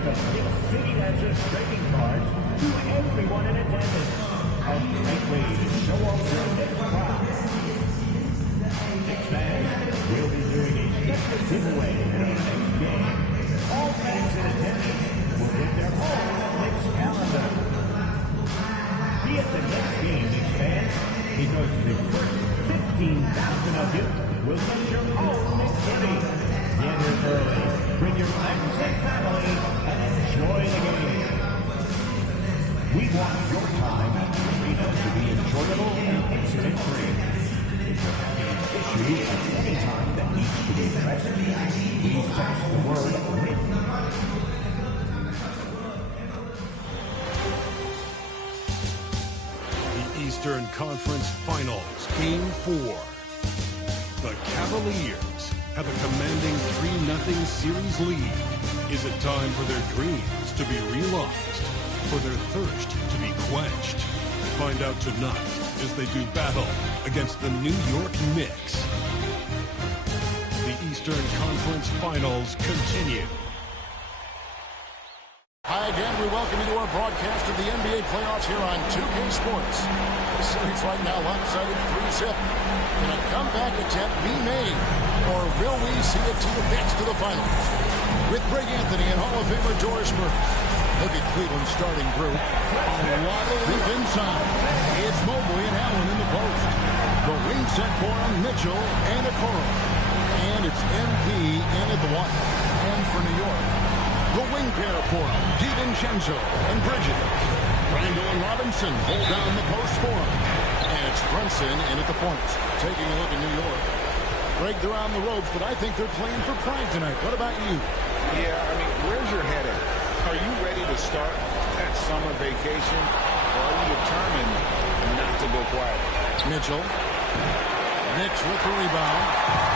The big city dancers striking cards to everyone in attendance. A great way to show off your next prize. Knicks fans will be doing a special giveaway in our next game. All fans in attendance will get their own Knicks calendar. Be at the next game, Knicks fans, because the first 15,000 of you will get your own Knicks hoodie. Get here early, bring your friends and family, and enjoy the game. We want your time at the arena to be enjoyable and incident-free. If you're having an issue at any time that needs to be addressed, please text the word WIN. The Eastern Conference Finals, Game 4. The Cavaliers have a commanding 3-0 series lead. Is it time for their dreams to be realized? For their thirst to be quenched? Find out tonight as they do battle against the New York Knicks. The Eastern Conference Finals continue. Hi again, we welcome you to our broadcast of the NBA playoffs here on 2K Sports. The series right now lopsided 3-zip. Can a comeback attempt be made, or will we see a team advance to the finals? With Greg Anthony and Hall of Famer Doris Burke. Look at Cleveland's starting group. A lot of length inside. It's Mobley and Allen in the post. The wing set for him, Mitchell and Okoro. And it's MP in at the one. And for New York, the wing pair for him, DiVincenzo and Bridges. Randall and Robinson hold down the post for him. And it's Brunson in at the points. Taking a look at New York. Greg, they're on the ropes, but I think they're playing for pride tonight. What about you? Yeah, I mean, where's your head at? Are you ready to start that summer vacation, or are you determined not to go quiet? Mitchell. Knicks with the rebound.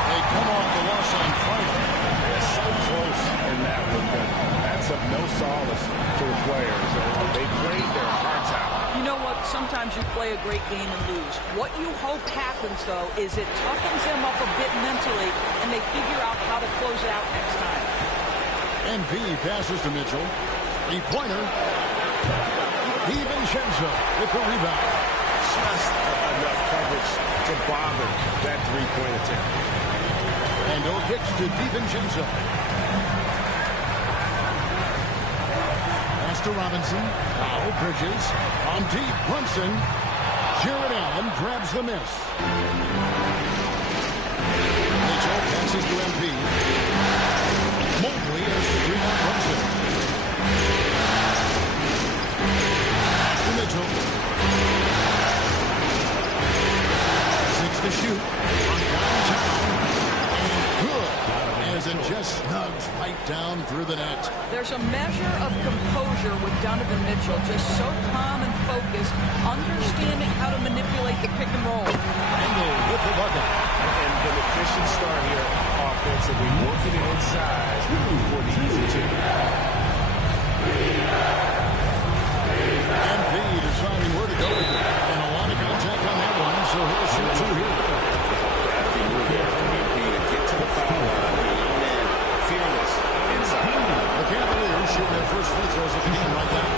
They come off the loss on Friday. They're so close in that one, but that's of no solace to the players. They played their hearts out. You know what? Sometimes you play a great game and lose. What you hope happens, though, is it toughens them up a bit mentally, and they figure out how to close it out next time. MP passes to Mitchell. Three-pointer. DiVincenzo with the rebound. Just enough coverage to bother that three-point attempt. And kicks to DiVincenzo. Pass to Robinson. Now Bridges. On deep, Brunson. Jared Allen grabs the miss. Mitchell passes to MP. Mobley has three on Brunson. To Mitchell. 6 to shoot. On downtown. And good. As it just snugs right down through the net. There's a measure of composure with Donovan Mitchell. Just so calm and focused. Understanding how to manipulate the pick and roll. Randall with the bucket. And an efficient start here offensively, working it inside for the easy two. MP deciding where to go with it. And a lot of contact on that one, so he'll shoot two here. Crafty move here from MP to get to the foul line. The young man, fearless inside. The Cavaliers shooting their first free throws of the game right now.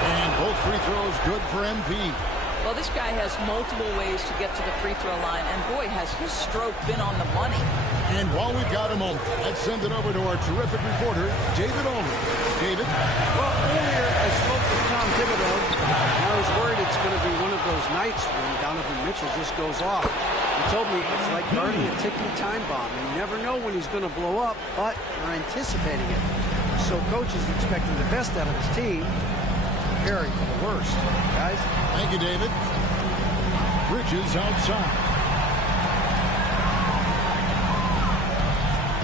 And both free throws good for MP. Well, this guy has multiple ways to get to the free throw line, and boy, has his stroke been on the money. And while we've got a moment, let's send it over to our terrific reporter, David Ulmer. David? Well, earlier I spoke with Tom Thibodeau, and I was worried it's going to be one of those nights when Donovan Mitchell just goes off. He told me it's like guarding a ticking time bomb. You never know when he's going to blow up, but you're anticipating it. So coach is expecting the best out of his team, preparing for the worst. Guys? Thank you, David. Bridges outside.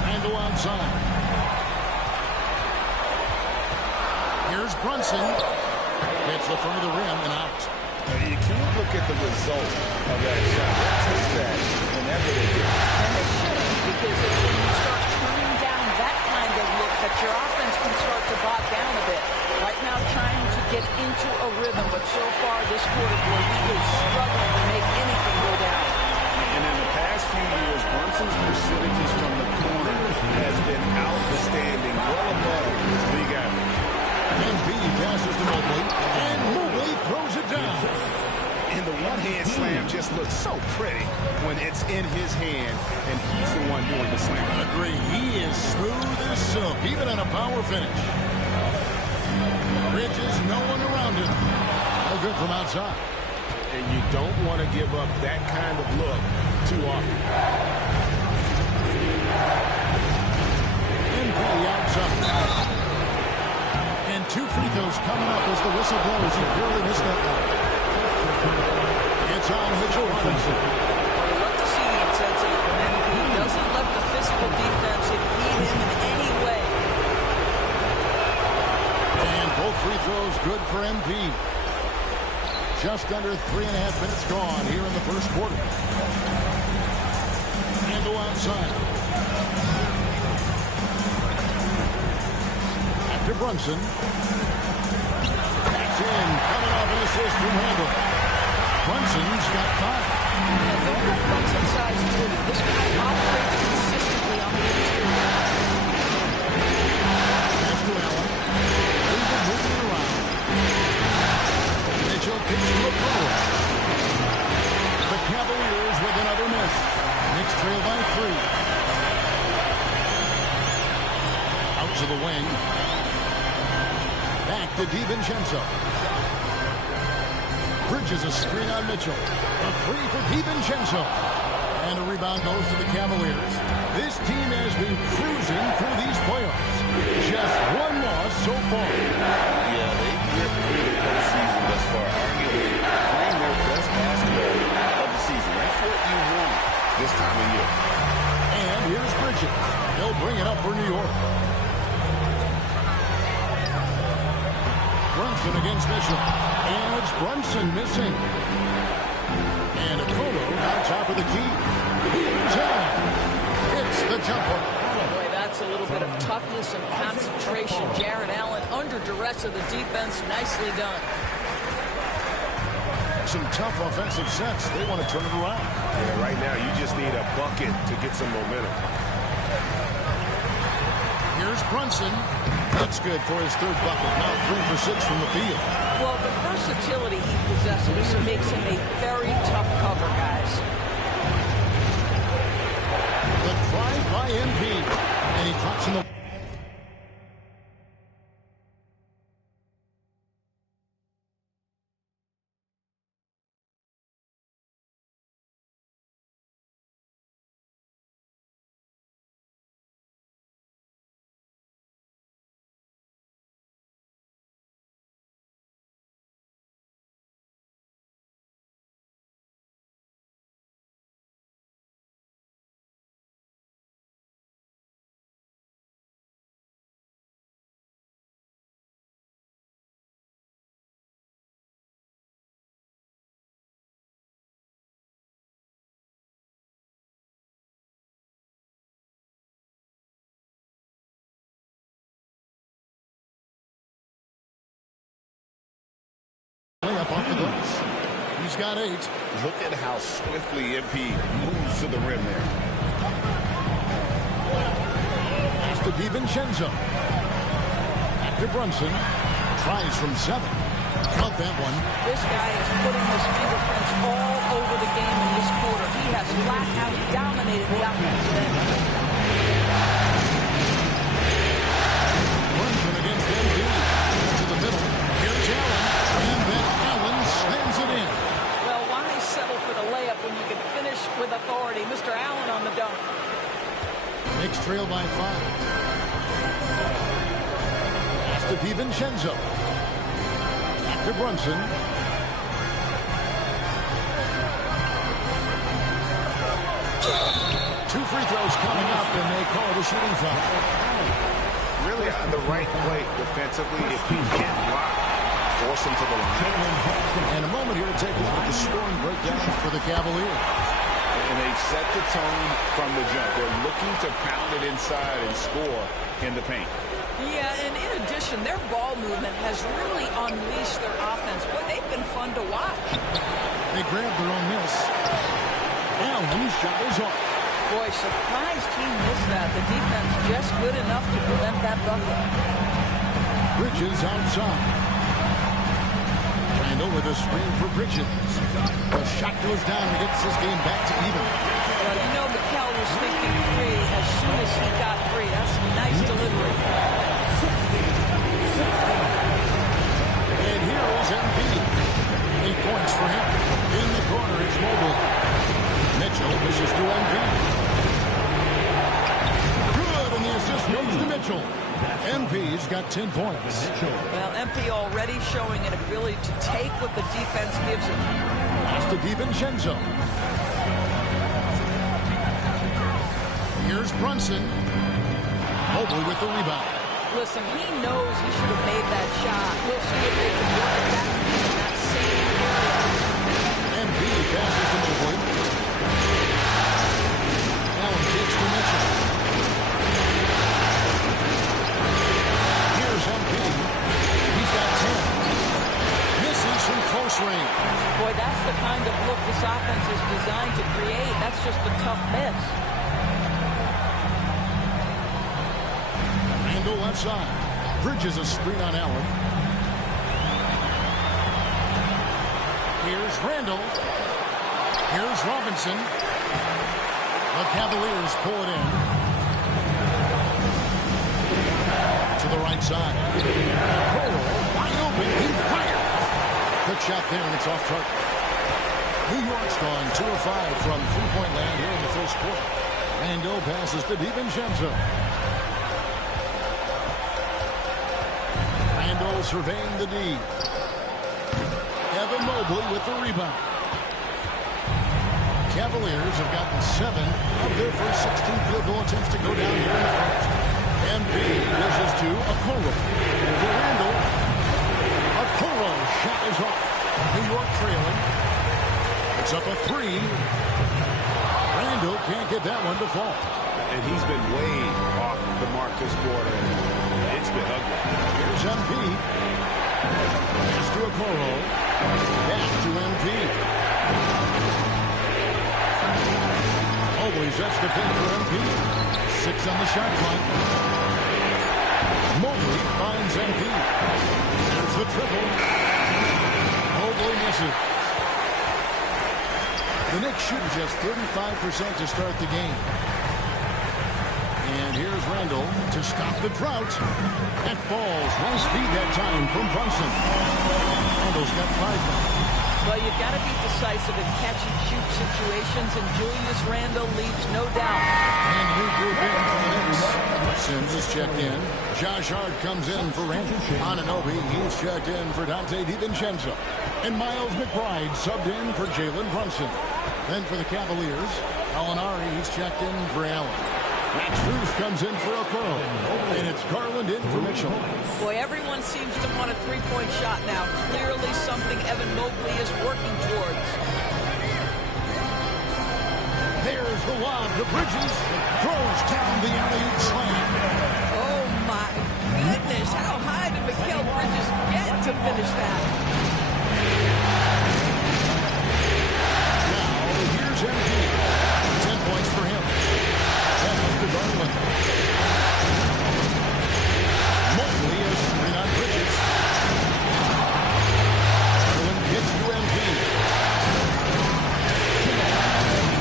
Randall outside. Here's Brunson. Hits the front of the rim and out. You can't look at the result of that shot. Take that whenever they get it. And they shouldn't, because it's when you start turning down that kind of look that your offense can start to bog down a bit. Right now trying to get into a rhythm, but so far this quarter, boy, he is struggling to make anything go down. And in the past few years, Brunson's head slam just looks so pretty when it's in his hand and he's the one doing the slam. I agree. He is smooth as silk, even on a power finish. Bridges, no one around him. No good from outside. And you don't want to give up that kind of look too often. In for the outside. And 2 free throws coming up as the whistle blows. He barely missed that one. It's on Mitchell Robinson. I love to see the intensity from him. He doesn't let the physical defense impede him in any way. And both free throws good for MP. Just under 3.5 minutes gone here in the first quarter. And go outside. After Brunson. Back in. Coming off an assist from Randall. Brunson's got 5. Yeah, don't let Brunson size through. This guy operates consistently on the interior. Pass to Allen. Cleveland moving it around. Mitchell kicks to the post. The Cavaliers with another miss. Knicks trail by 3. Out to the wing. Back to DiVincenzo. Bridges a screen on Mitchell. A 3 for DiVincenzo. And a rebound goes to the Cavaliers. This team has been cruising through these playoffs. Just 1 loss so far. Yeah, they've ripped through the postseason thus far, arguably playing their best basketball of the season. That's what you want this time of year. And here's Bridges. He'll bring it up for New York. Brunson against Mitchell. And it's Brunson missing. And a photo on top of the key. Here's Allen. It's the jumper. Boy, that's a little bit of toughness and concentration. Jarrett Allen under duress of the defense. Nicely done. Some tough offensive sets. They want to turn it around. Yeah, right now you just need a bucket to get some momentum. Here's Brunson. That's good for his 3rd bucket. Now 3 for 6 from the field. Well, the versatility he possesses makes him a very tough cover, guys. The drive by MP. And he drops in the... Up off the glass. He's got 8. Look at how swiftly MP moves to the rim there. Pass to DiVincenzo. Back to Brunson. Tries from 7. Count that one. This guy is putting his fingerprints all over the game in this quarter. He has flat out dominated the offensive end. Brunson against MP. To the middle. Here's Allen. And then Allen slams it in. Well, why settle for the layup when you can finish with authority? Mr. Allen on the dunk. Knicks trail by 5. Pass to DiVincenzo. Back to Brunson. Two free throws coming up, and they call the shooting foul. Really on the right play defensively. If he can't block, force him to the line. And a moment here to take a look at the scoring breakdown for the Cavaliers. And they've set the tone from the jump. They're looking to pound it inside and score in the paint. Yeah, and in addition, their ball movement has really unleashed their offense. Boy, they've been fun to watch. They grabbed their own miss. Allen's shot is off. Boy, surprised he missed that. The defense just good enough to prevent that bucket. Bridges outside. Randall with a screen for Bridges. The shot goes down and gets this game back to even. Well, you know Mikel was thinking free as soon as he got free. That's a nice delivery. And here is Embiid. 8 points for him. In the corner, it's Mobley. Mitchell wishes to Embiid. Good, and the assist goes to Mitchell. MP's got 10 points. Well, MP already showing an ability to take what the defense gives him. Pass to DiVincenzo. Here's Brunson. Mobley with the rebound. Listen, he knows he should have made that shot. We'll see if they can work it back in that same area. MP passes to Mobley. Allen kicks to Mitchell. Here's MP. He's got 10. Misses from close range. Boy, that's the kind of look this offense is designed to create. That's just a tough miss. Randall left side. Bridges a screen on Allen. Here's Randall. Here's Robinson. The Cavaliers pull it in. To the right side. Cole, wide open. He fired. Good shot there, and it's off target. New York's gone 2 of 5 from three-point land here in the first quarter. Randall passes to DiVincenzo. Randall surveying the D. Evan Mobley with the rebound. Cavaliers have gotten 7 of their first 16 field goal attempts to go down here in the first. MP wishes to Okoro. For Randall. Okoro shot is off. New York trailing. It's up a 3. Randall can't get that one to fall. And he's been way off the mark this quarter. It's been ugly. Here's MP. Pass to Okoro. Back to MP. Mobley sets the pin for MP. 6 on the shot clock. Mobley finds MP. There's the triple. Mobley misses. The Knicks shoot just 35% to start the game. And here's Randall to stop the drought. That falls. Nice feed that time from Brunson. Randall's got 5 now. Well, you've got to be decisive in catch-and-shoot situations, and Julius Randle leaves no doubt. And new group in for the Knicks. Sims is checked in. Josh Hart comes in for Randall. Anunoby, he's checked in for Dante DiVincenzo. And Miles McBride subbed in for Jalen Brunson. Then for the Cavaliers, Gallinari, he's checked in for Allen. Max Strus comes in for Okoro. And it's Garland in for Mitchell. Boy, everyone seems to want a three-point shot now. Clearly something Evan Mobley is working towards. There's the lob to Bridges. Throws down the alley-oop slam. Oh, my goodness. How high did Mikal Bridges get to finish that? Now, here's MP. 10 points for him. To Garland. Mobley is screen on Bridges. Garland gets to MP.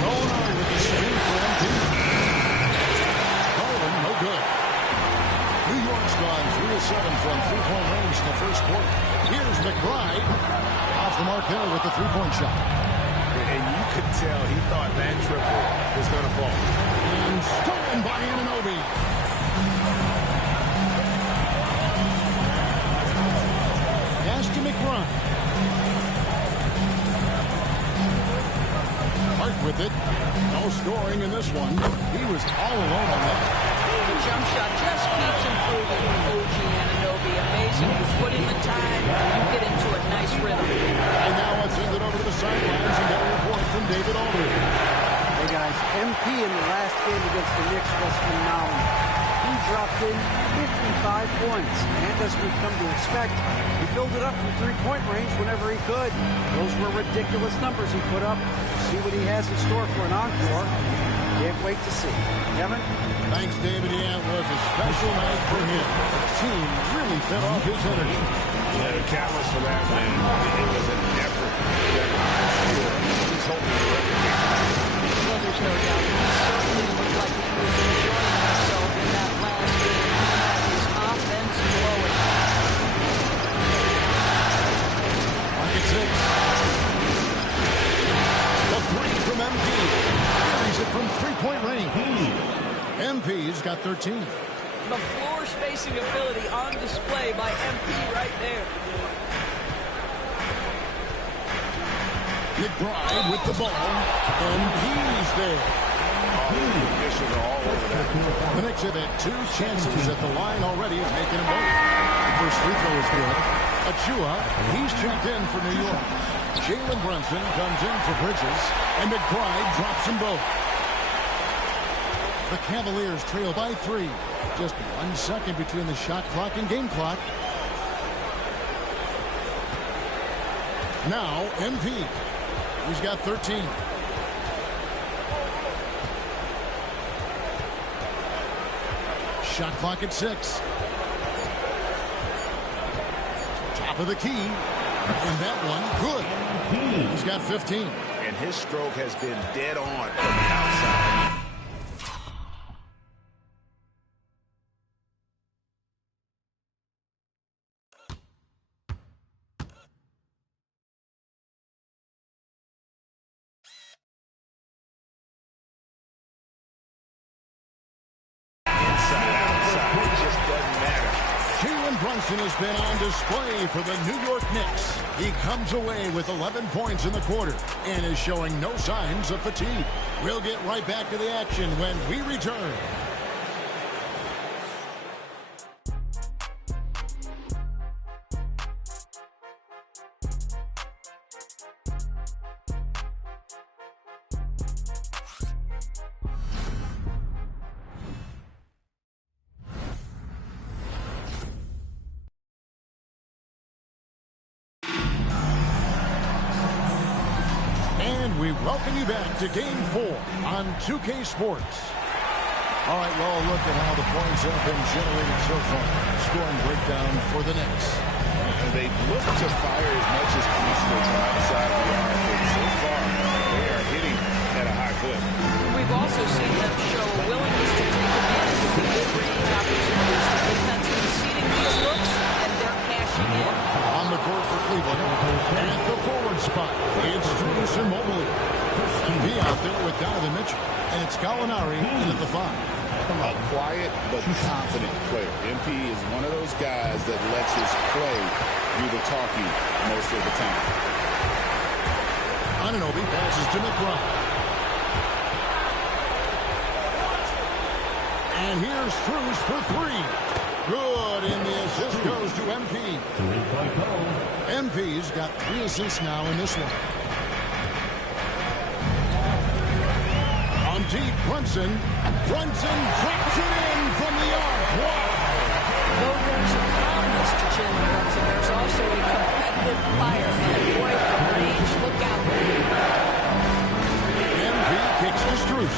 Gallinari with the screen for MP. Garland, no good. New York's gone 3 of 7 from three-point range in the first quarter. Here's McBride. Off the mark there with the three-point shot. And you could tell he thought that triple was going to fall. And stolen by Anunoby. Pass to McBride. Hart with it. No scoring in this one. He was all alone on that. The jump shot just keeps improving from OG Anunoby. Amazing. You put in the time, you get into a nice rhythm. And now let's send it over to the sidelines and get a report from David Aldridge. Hey guys, MP in the last game against the Knicks was phenomenal. He dropped in 55 points, and as we've come to expect, he filled it up from three-point range whenever he could. Those were ridiculous numbers he put up. See what he has in store for an encore. Can't wait to see. Kevin? Thanks, David. Yeah, it was a special night for him. The team really fed off his energy. The catalyst for that win, it was an effort that I'm sure he's hoping to replicate. Well, there's no doubt. He certainly looked like he was enjoying himself in that last game. He had his offense flowing. Pocket 6. The three from MP. Carries it from three-point range. MP's got 13. The floor spacing ability on display by MP right there. McBride with the ball. MP's there. Officials are all over that. The Knicks have had 2 chances at the line already of making them both. The first free throw is good. Achua, he's checked in for New York. Jalen Brunson comes in for Bridges, and McBride drops them both. The Cavaliers trail by 3. Just 1 second between the shot clock and game clock. Now, MP. He's got 13. Shot clock at 6. Top of the key. And that one, good. He's got 15. And his stroke has been dead on from the outside. Brunson has been on display for the New York Knicks. He comes away with 11 points in the quarter and is showing no signs of fatigue. We'll get right back to the action when we return. We welcome you back to Game 4 on 2K Sports. All right, well, look at how the points have been generated so far. Scoring breakdown for the Knicks. And they look to fire as much as possible from outside of the arc, but so far they are hitting at a high clip. We've also seen them show a willingness to take advantage of the mid-range opportunities. The defense conceding these looks, and they're cashing in. On the court for Cleveland, and at the forward spot, it's Strus and Mobley. He out there with Donovan Mitchell, and it's Gallinari in at the 5. A quiet but confident player. MP is one of those guys that lets his play do the talking most of the time. Anunoby passes to McBride. And here's Strus for 3. Good, and the assist goes to MP. MP's got 3 assists now in this one. On deep, Brunson. Brunson drops it in from the arc. Wow! Though there's a promise to Jalen Brunson, there's also a competitive fire. And boy, from range, look out. MP kicks to Strus.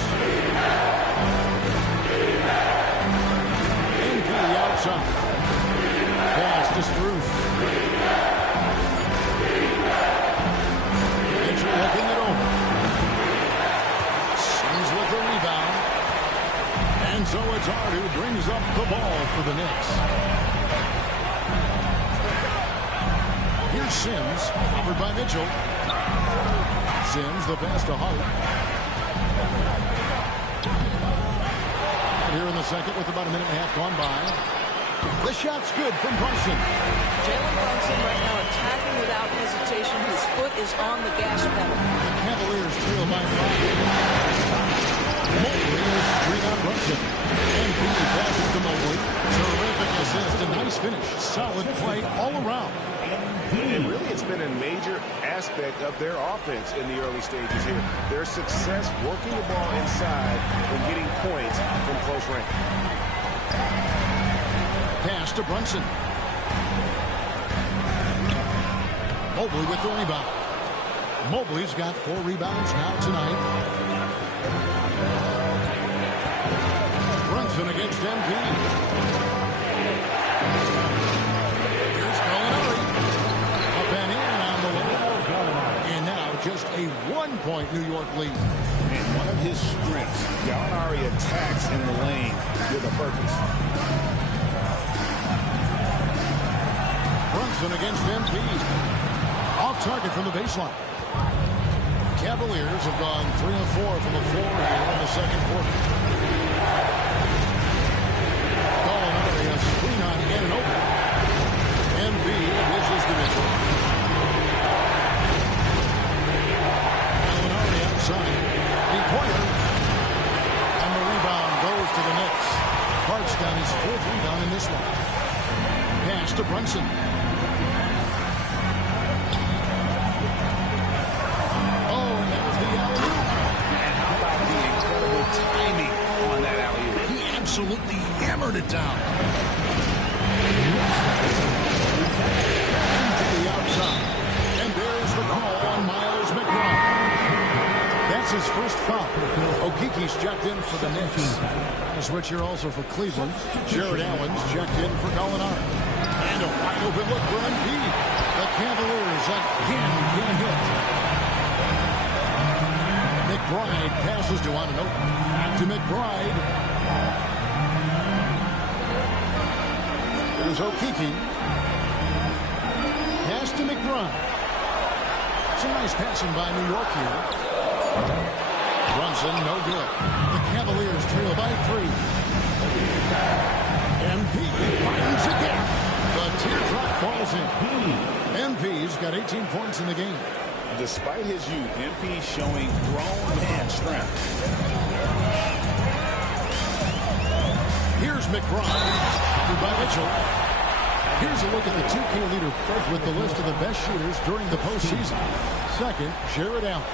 MP outside. Pass to Strus. Mitchell looking it over. Sims with the rebound. And so it's Hart who brings up the ball for the Knicks. Here's Sims, covered by Mitchell. Sims, the pass to Hart. Here in the second with about a minute and a half gone by. The shot's good from Brunson. Jalen Brunson right now attacking without hesitation. His foot is on the gas pedal. The Cavaliers trail by 5. Mobley is screen on Brunson. MP passes to Mobley. Terrific assist. A nice finish. Solid play all around. And really, it's been a major aspect of their offense in the early stages here. Their success working the ball inside and getting points from close range. Pass to Brunson. Mobley with the rebound. Mobley's got 4 rebounds now tonight. Brunson against MP. Here's Gallinari. 6-point New York lead. And one of his strengths, Gallinari attacks in the lane with a purpose. Brunson against MP. Off target from the baseline. Cavaliers have gone 3 of 4 from the floor here in the second quarter. Gallinari a screen on in and open. MP dishes to Mitchell. Gallinari outside. The pointer. And the rebound goes to the Knicks. Hart's got his 4th rebound in this one. Pass to Brunson. Absolutely hammered it down. To the outside. And there's the call on Miles McBride. That's his first foul. Okeke's checked in for the Knicks. A switch here also for Cleveland. Jared Allen's checked in for Gallinari. And a wide open look for MP. The Cavaliers again can't hit. McBride passes to Anunoby. Back to McBride. There's Okeke. Pass to McBride. Some nice passing by New York here. Brunson, no good. The Cavaliers trail by 3. MP finds a gap. The teardrop falls in. MP's got 18 points in the game. Despite his youth, MP showing grown man strength. Here's McBride, covered by Mitchell. Here's a look at the 2K leader with the list of the best shooters during the postseason. Second, Jared Allen.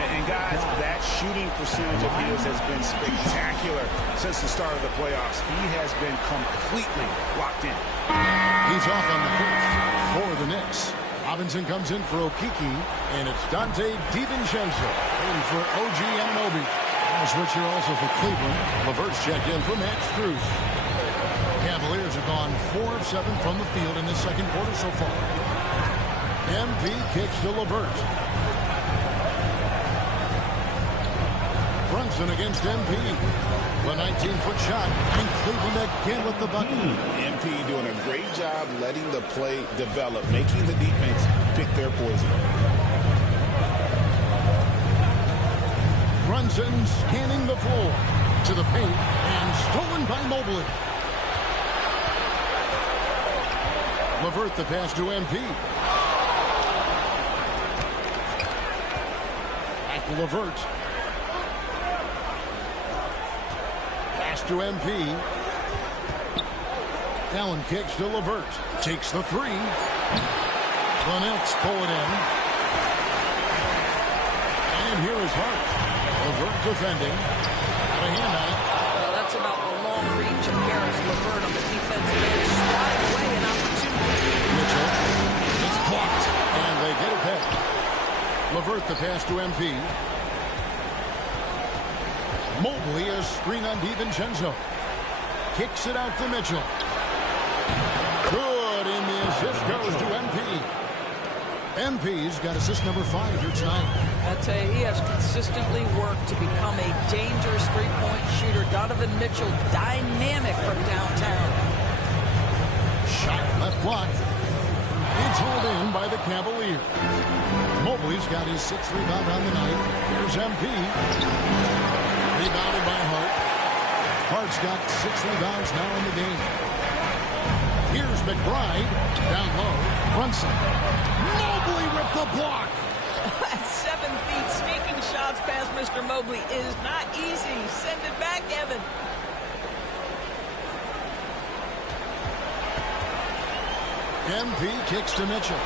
And guys, that shooting percentage of his has been spectacular since the start of the playoffs. He has been completely locked in. He's off on the first for the Knicks. Robinson comes in for Okeke, and it's Dante DiVincenzo in for OG Anunoby. A switch here also for Cleveland. LeVert's checked in for Max Strus. Cavaliers have gone 4 of 7 from the field in this second quarter so far. MP kicks to LeVert. Brunson against MP. The 19-foot shot, and Cleveland again with the bucket. MP doing a great job letting the play develop, making the defense pick their poison. Brunson scanning the floor to the paint and stolen by Mobley. LeVert the pass to MP. Back to LeVert. Pass to MP. Allen kicks to LeVert. Takes the 3. The Nets pull it in. And here is Hart. LeVert defending. Got a hand on it. Well, that's about the long reach of Karis LeVert on the defensive end. Swatted away an opportunity. Mitchell is blocked, and they get it back. LeVert the pass to MP. Mobley is screen on DiVincenzo. Kicks it out to Mitchell. Good, and the assist goes to MP. MP's got assist number 5 here tonight. I tell you, he has consistently worked to become a dangerous three-point shooter. Donovan Mitchell, dynamic from downtown. Shot left blocked. It's hauled in by the Cavaliers. Mobley's got his 6th rebound on the night. Here's MP. Rebounded by Hart. Hart's got 6 rebounds now in the game. Here's McBride. Down low. Brunson. Mobley with the block. 7 feet sneaking shots past Mr. Mobley is not easy. Send it back, Evan. MP kicks to Mitchell.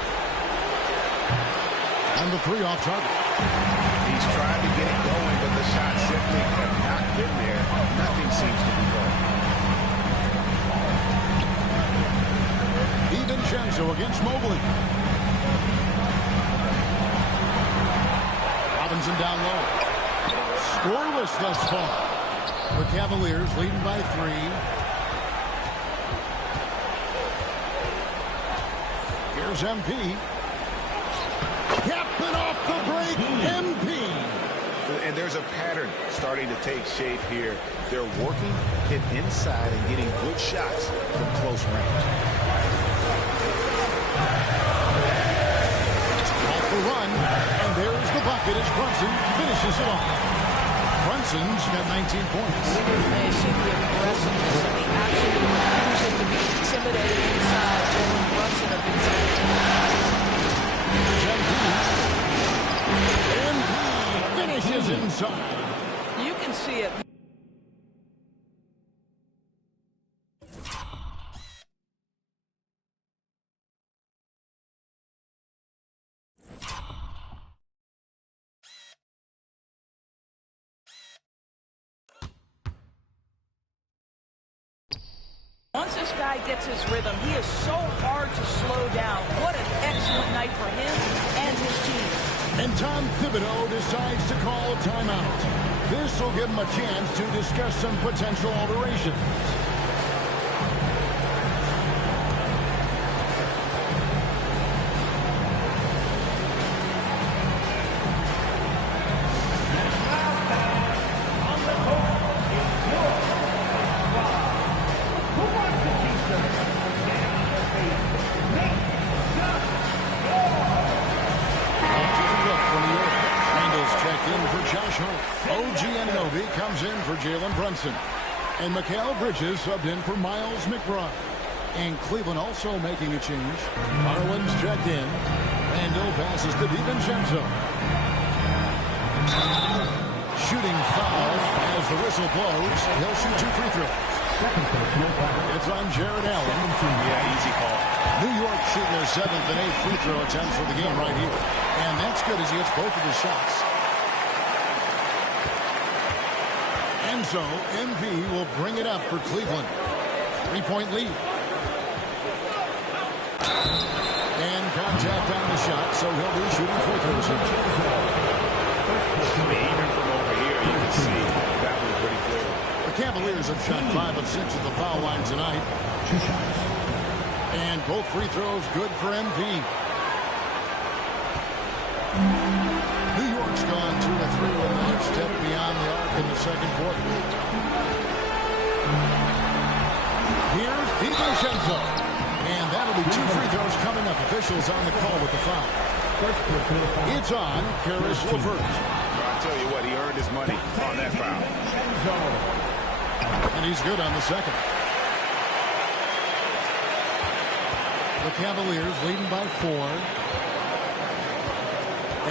And the 3 off target. He's tried to get it going, but the shot simply have not been there. Nothing seems to be going. DiVincenzo against Mobley. Robinson down low. Scoreless thus far. The Cavaliers leading by 3. Here's MP. Capping off the break. MP. And there's a pattern starting to take shape here. They're working, get inside, and getting good shots from close range. Off the run, and there's the bucket as Brunson finishes it off. Brunson's got 19 points. They see the aggressiveness and the absolute refusal to be intimidated inside. Jalen Brunson of the MP finishes inside. You can see it. Once this guy gets his rhythm, he is so hard to slow down. What an excellent night for him and his team. And Tom Thibodeau decides to call a timeout. This will give him a chance to discuss some potential alterations. Jalen Brunson. And Mikal Bridges subbed in for Miles McBride. And Cleveland also making a change. Harlan's checked in. Randall passes to DiVincenzo. Shooting foul as the whistle blows. He'll shoot 2 free throws. It's on Jared Allen. Yeah, easy call. New York shooting their 7th and 8th free throw attempts for the game right here. And that's good as he hits both of his shots. And so, MP will bring it up for Cleveland. 3-point lead. And contact on the shot, so he'll be shooting free throws here. Even from over here, you can see that was pretty clear. The Cavaliers have shot 5 of 6 at the foul line tonight. 2 shots. And both free throws good for MP. New York's gone 2 of 3 when they've stepped beyond the arc in the second quarter. Here's DiVincenzo. And that'll be 2 free throws coming up. Officials on the call with the foul. It's on Caris LeVert. I'll tell you what, he earned his money on that foul. And he's good on the second. The Cavaliers leading by 4.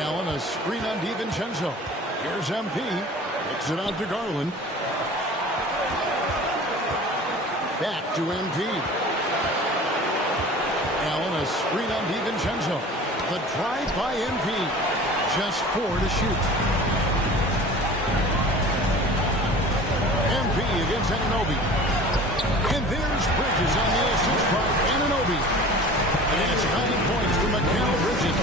Allen, a screen on DiVincenzo. Here's MP. Kicks it out to Garland. Back to MP. Allen, a screen on DiVincenzo. The drive by MP. Just 4 to shoot. MP against Anunoby. And there's Bridges on the assist by Anunoby. And it's 9 points for Mikal Bridges.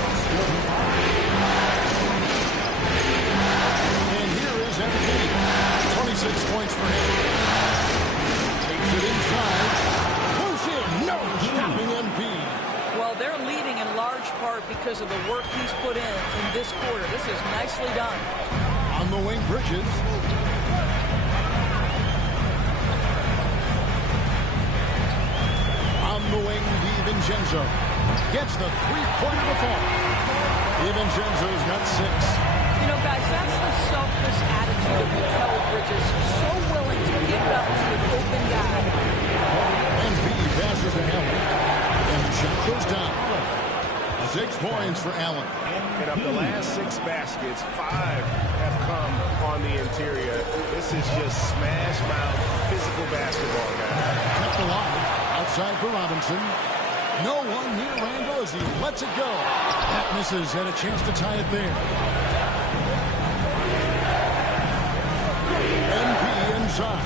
And here is MP. 26 points for him. Takes it inside. Close in. No stopping MP. Well, they're leading in large part because of the work he's put in this quarter. This is nicely done. On the wing, Bridges. On the wing, DiVincenzo. Gets the three-pointer to fall. DiVincenzo's got 6. You know, guys, that's the selfless attitude of Mikal Bridges. So willing to give it up to an open guy. MP passes to Allen. And the shot goes down. 6 points for Allen. And of the last 6 baskets, 5 have come on the interior. This is just smash mouth physical basketball, guys. Kept alive. Outside for Robinson. No one near Randall as he lets it go. That misses. Had a chance to tie it there. MP inside.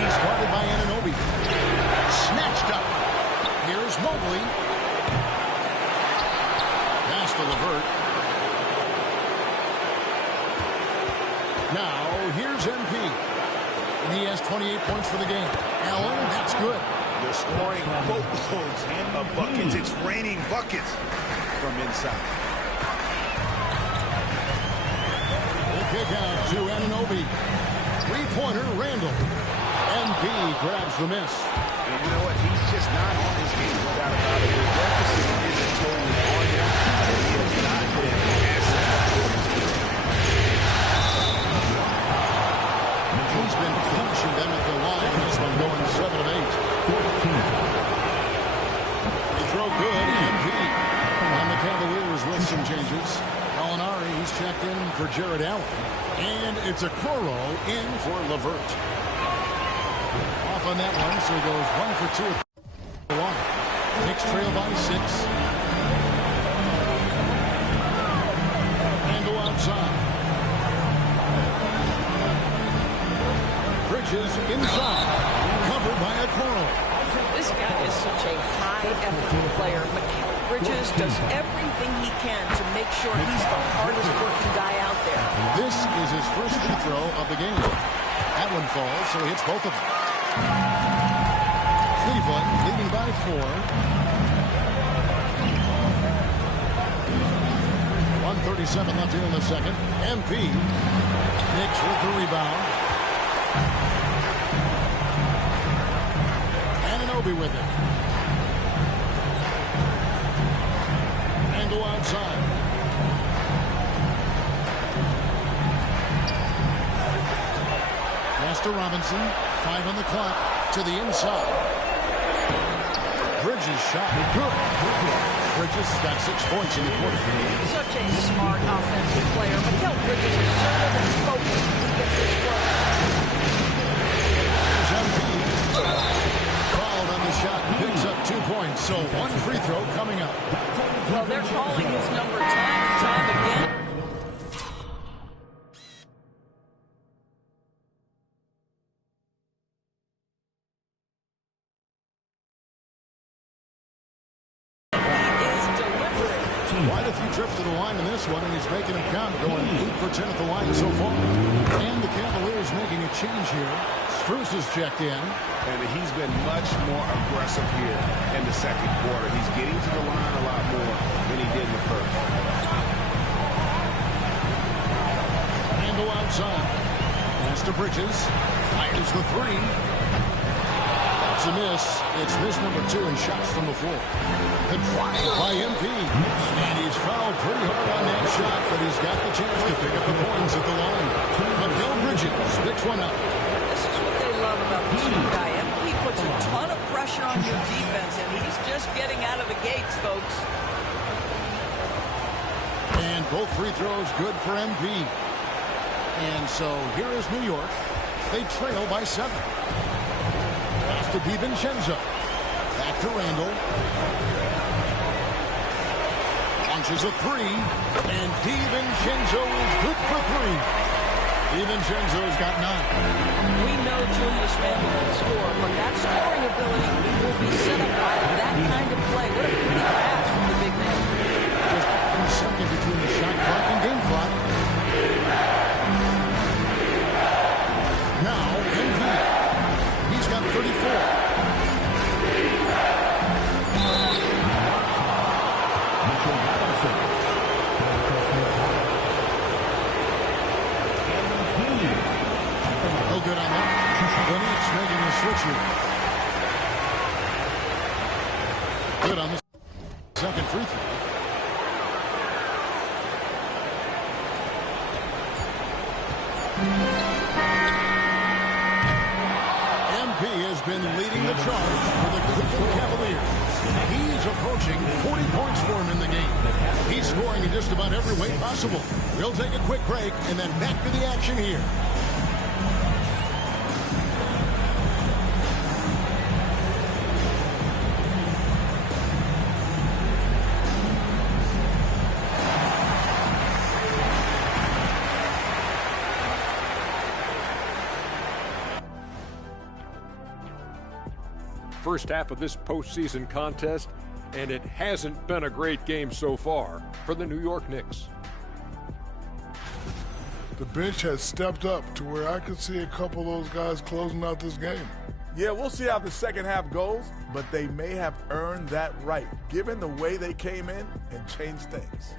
He's guarded by Anunoby. Snatched up. Here's Mobley. Pass to LeVert. Now, here's MP. And he has 28 points for the game. Allen, that's good. They're scoring boatloads of buckets. It's raining buckets from inside. They kick out to Anunoby. Three-pointer, Randall. MP grabs the miss. And you know what? He's just not on his game, no doubt about it. The deficit isn't totally on him, and he has not been an asset for his team. He's been punishing them at the line in this one, going 7 of 8. They throw good, MP. And the Cavaliers with some changes. Gallinari, he's checked in for Jared Allen. And it's a Okoro in for LeVert. Off on that one, so he goes 1 for 2 at the line. Knicks trail by 6. And go outside. Bridges inside. Covered by Okoro. This guy is such a high-effort player. Mikal Bridges does everything he can to make sure he's the hardest-working guy out there. This is his first free throw of the game. That one falls, so he hits both of them. Cleveland leading by 4. 1:37 left here in the second. MP. Knicks with the rebound. Anunoby with it. And go outside. Pass to Robinson. 5 on the clock. To the inside. Bridges shot. Good. Bridges got 6 points in the quarter. Such a smart offensive player. Mikal Bridges is assertive and focused when he gets his work. Fouled on the shot. Picks up 2 points. So 1 free throw coming up. Well, they're calling his number time and time again. Quite a few trips to the line in this one, and he's making them count, going 8 for 10 at the line so far. And the Cavaliers making a change here. Strus is checked in. And he's been much more aggressive here in the second quarter. He's getting to the line a lot more than he did in the first. And go outside. Pass to Bridges. Fires the 3. That's a miss. It's miss number 2 and shots from the floor. The drive by MP. And he's fouled pretty hard on that shot, but he's got the chance to pick up the points at the line. Mikal Bridges picks one up. This is what they love about this young guy. MP puts a ton of pressure on your defense, and he's just getting out of the gates, folks. And both free throws good for MP. And so here is New York. They trail by 7. Pass to DiVincenzo. Back to Randall. Launches a 3. And DiVincenzo is good for 3. DiVincenzo's got 9. We know Julius Randle can score, but that scoring ability will be set up by that kind of play. What a pretty pass from the big man. Just 1 second between the shot clock and game clock. Now, MP. He's got 34. No good on that. The Knicks making a switch here. Good on the second free throw. MP has been leading the charge for the Cleveland Cavaliers. He's approaching 40 points for him in the game. He's scoring in just about every way possible. We'll take a quick break and then back to the action here. First half of this postseason contest, and it hasn't been a great game so far for the New York Knicks. The bench has stepped up to where I could see a couple of those guys closing out this game. Yeah, we'll see how the second half goes, but they may have earned that right, given the way they came in and changed things.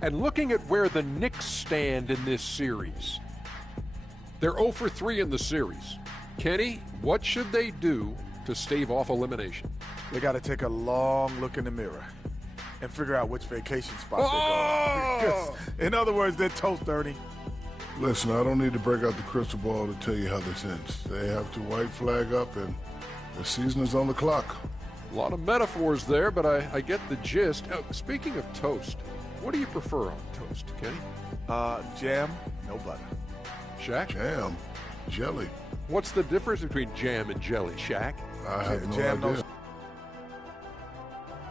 And looking at where the Knicks stand in this series, they're 0 for 3 in the series. Kenny, what should they do to stave off elimination? They got to take a long look in the mirror and figure out which vacation spot they're going. In other words, they're toast, Ernie. Listen, I don't need to break out the crystal ball to tell you how this ends. They have to white flag up, and the season is on the clock. A lot of metaphors there, but I get the gist. Speaking of toast, what do you prefer on toast, Kenny? Jam, no butter. Shaq? Jam, jelly. What's the difference between jam and jelly, Shaq? I have no Jam, idea.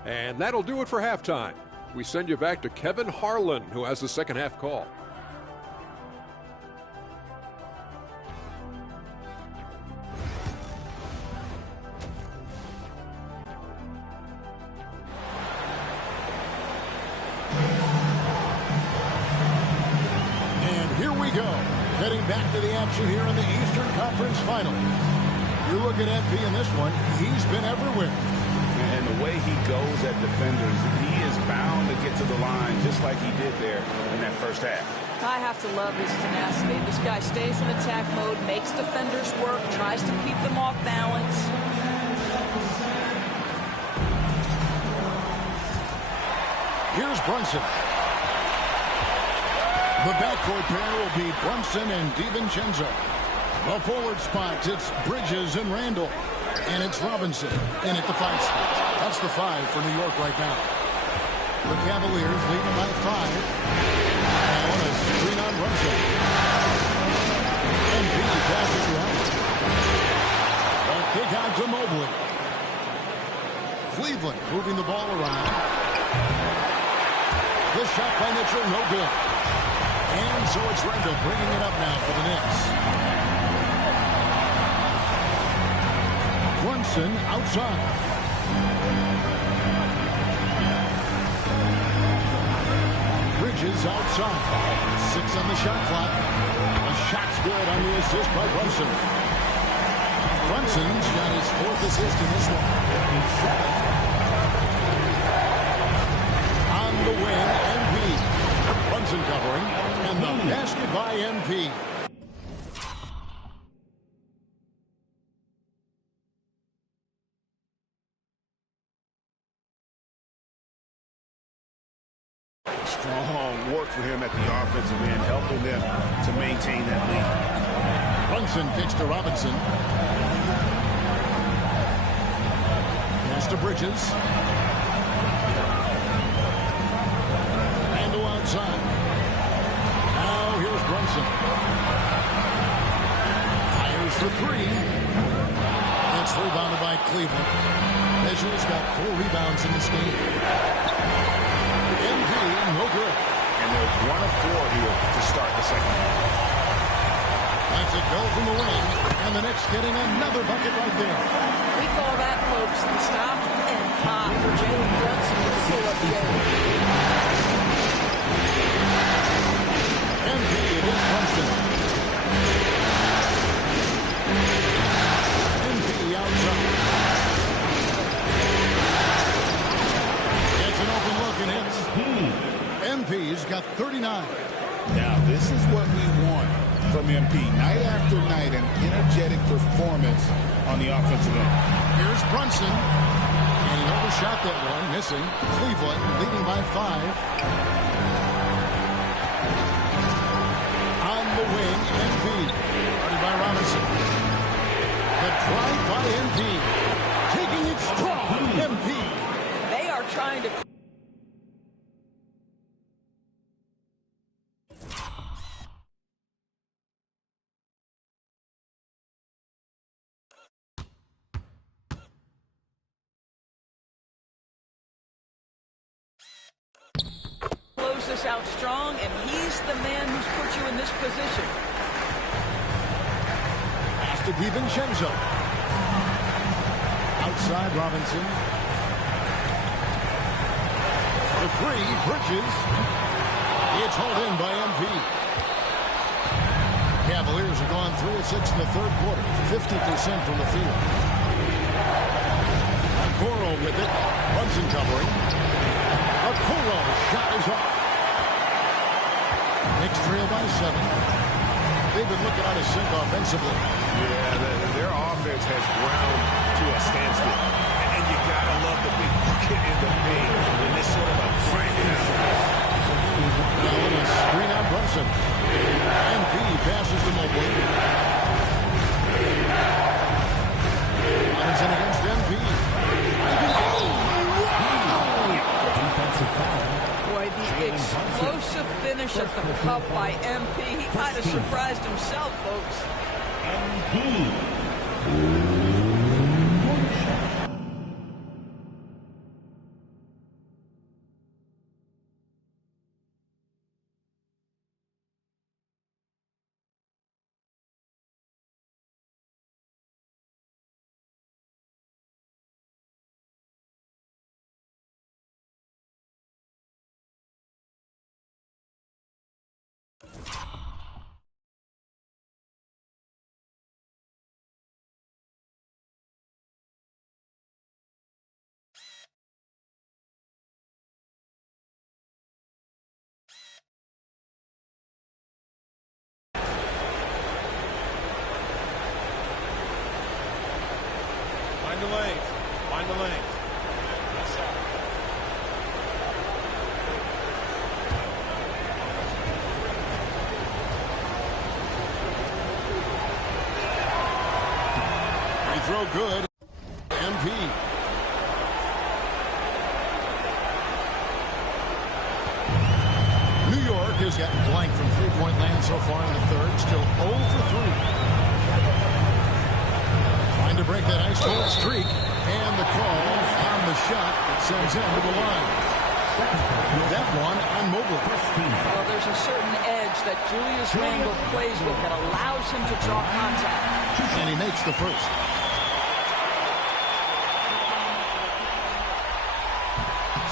And that'll do it for halftime. We send you back to Kevin Harlan, who has the second half call. And here we go. Heading back to the action here in the Eastern Conference Final. You look at MP in this one, he's been everywhere. And the way he goes at defenders, he is bound to get to the line just like he did there in that first half. I have to love his tenacity. This guy stays in attack mode, makes defenders work, tries to keep them off balance. Here's Brunson. The backcourt pair will be Brunson and DiVincenzo. The forward spots, it's Bridges and Randall. And it's Robinson in at the 5 spot. That's the 5 for New York right now. The Cavaliers leading by 5. Now on a screen on Brunson. And B passes right. A kick out to Mobley. Cleveland moving the ball around. The shot by Mitchell, no good. And so it's Randall bringing it up now for the Knicks. Brunson outside. Bridges outside. 6 on the shot clock. A shot's good on the assist by Brunson. Brunson's got his 4th assist in this one. On the wing, MP. Brunson covering. And the basket by MP. Strong work for him at the offensive end, helping them to maintain that lead. Brunson kicks to Robinson. Pass to Bridges. Randall outside. Now here's Brunson. Fires for 3. It's rebounded by Cleveland. Mitchell's got 4 rebounds in this game. MP, no good. And they're 1 of 4 here to start the second half. That's a go from the wing, and the Knicks getting another bucket right there. We call that, folks, the stop and pop for Jalen Brunson to pull up Jalen. MP against Brunson. MP outside. Gets an open look and hits. MP's got 39. Now, this is what we want from MP. Night after night, an energetic performance on the offensive end. Here's Brunson. And he overshot that one, missing. Cleveland leading by 5. On the wing, MP. Guarded by Robinson. The drive by MP. Taking it strong, MP. They are trying to... close this out strong, and he's the man who's put you in this position. Pass to DiVincenzo. Outside Robinson. The 3, Bridges. It's hauled in by MP. Cavaliers have gone 3 of 6 in the 3rd quarter. 50% from the field. Okoro with it. Brunson covering. Okoro shot is off. Knicks trail by 7. They've been looking out of sync offensively. Yeah, their offense has ground to a standstill. And you gotta love the big bucket in the paint in this sort of a grinding out. Now a screen on Brunson. MP passes to Mobley. Robinson against MP. Defensive foul. Boy, the explosive finish at the cup by MP. He might have surprised himself, folks. MP. Find the lanes. Find the lanes. Free throw good. MP. New York has gotten blank from three-point land so far in the third. Still 0 for 3. Trying to break that ice cold streak. And the call on the shot that sends him to the line. That one on Mobley. Well, there's a certain edge that Julius Randle plays with that allows him to draw contact. And he makes the first.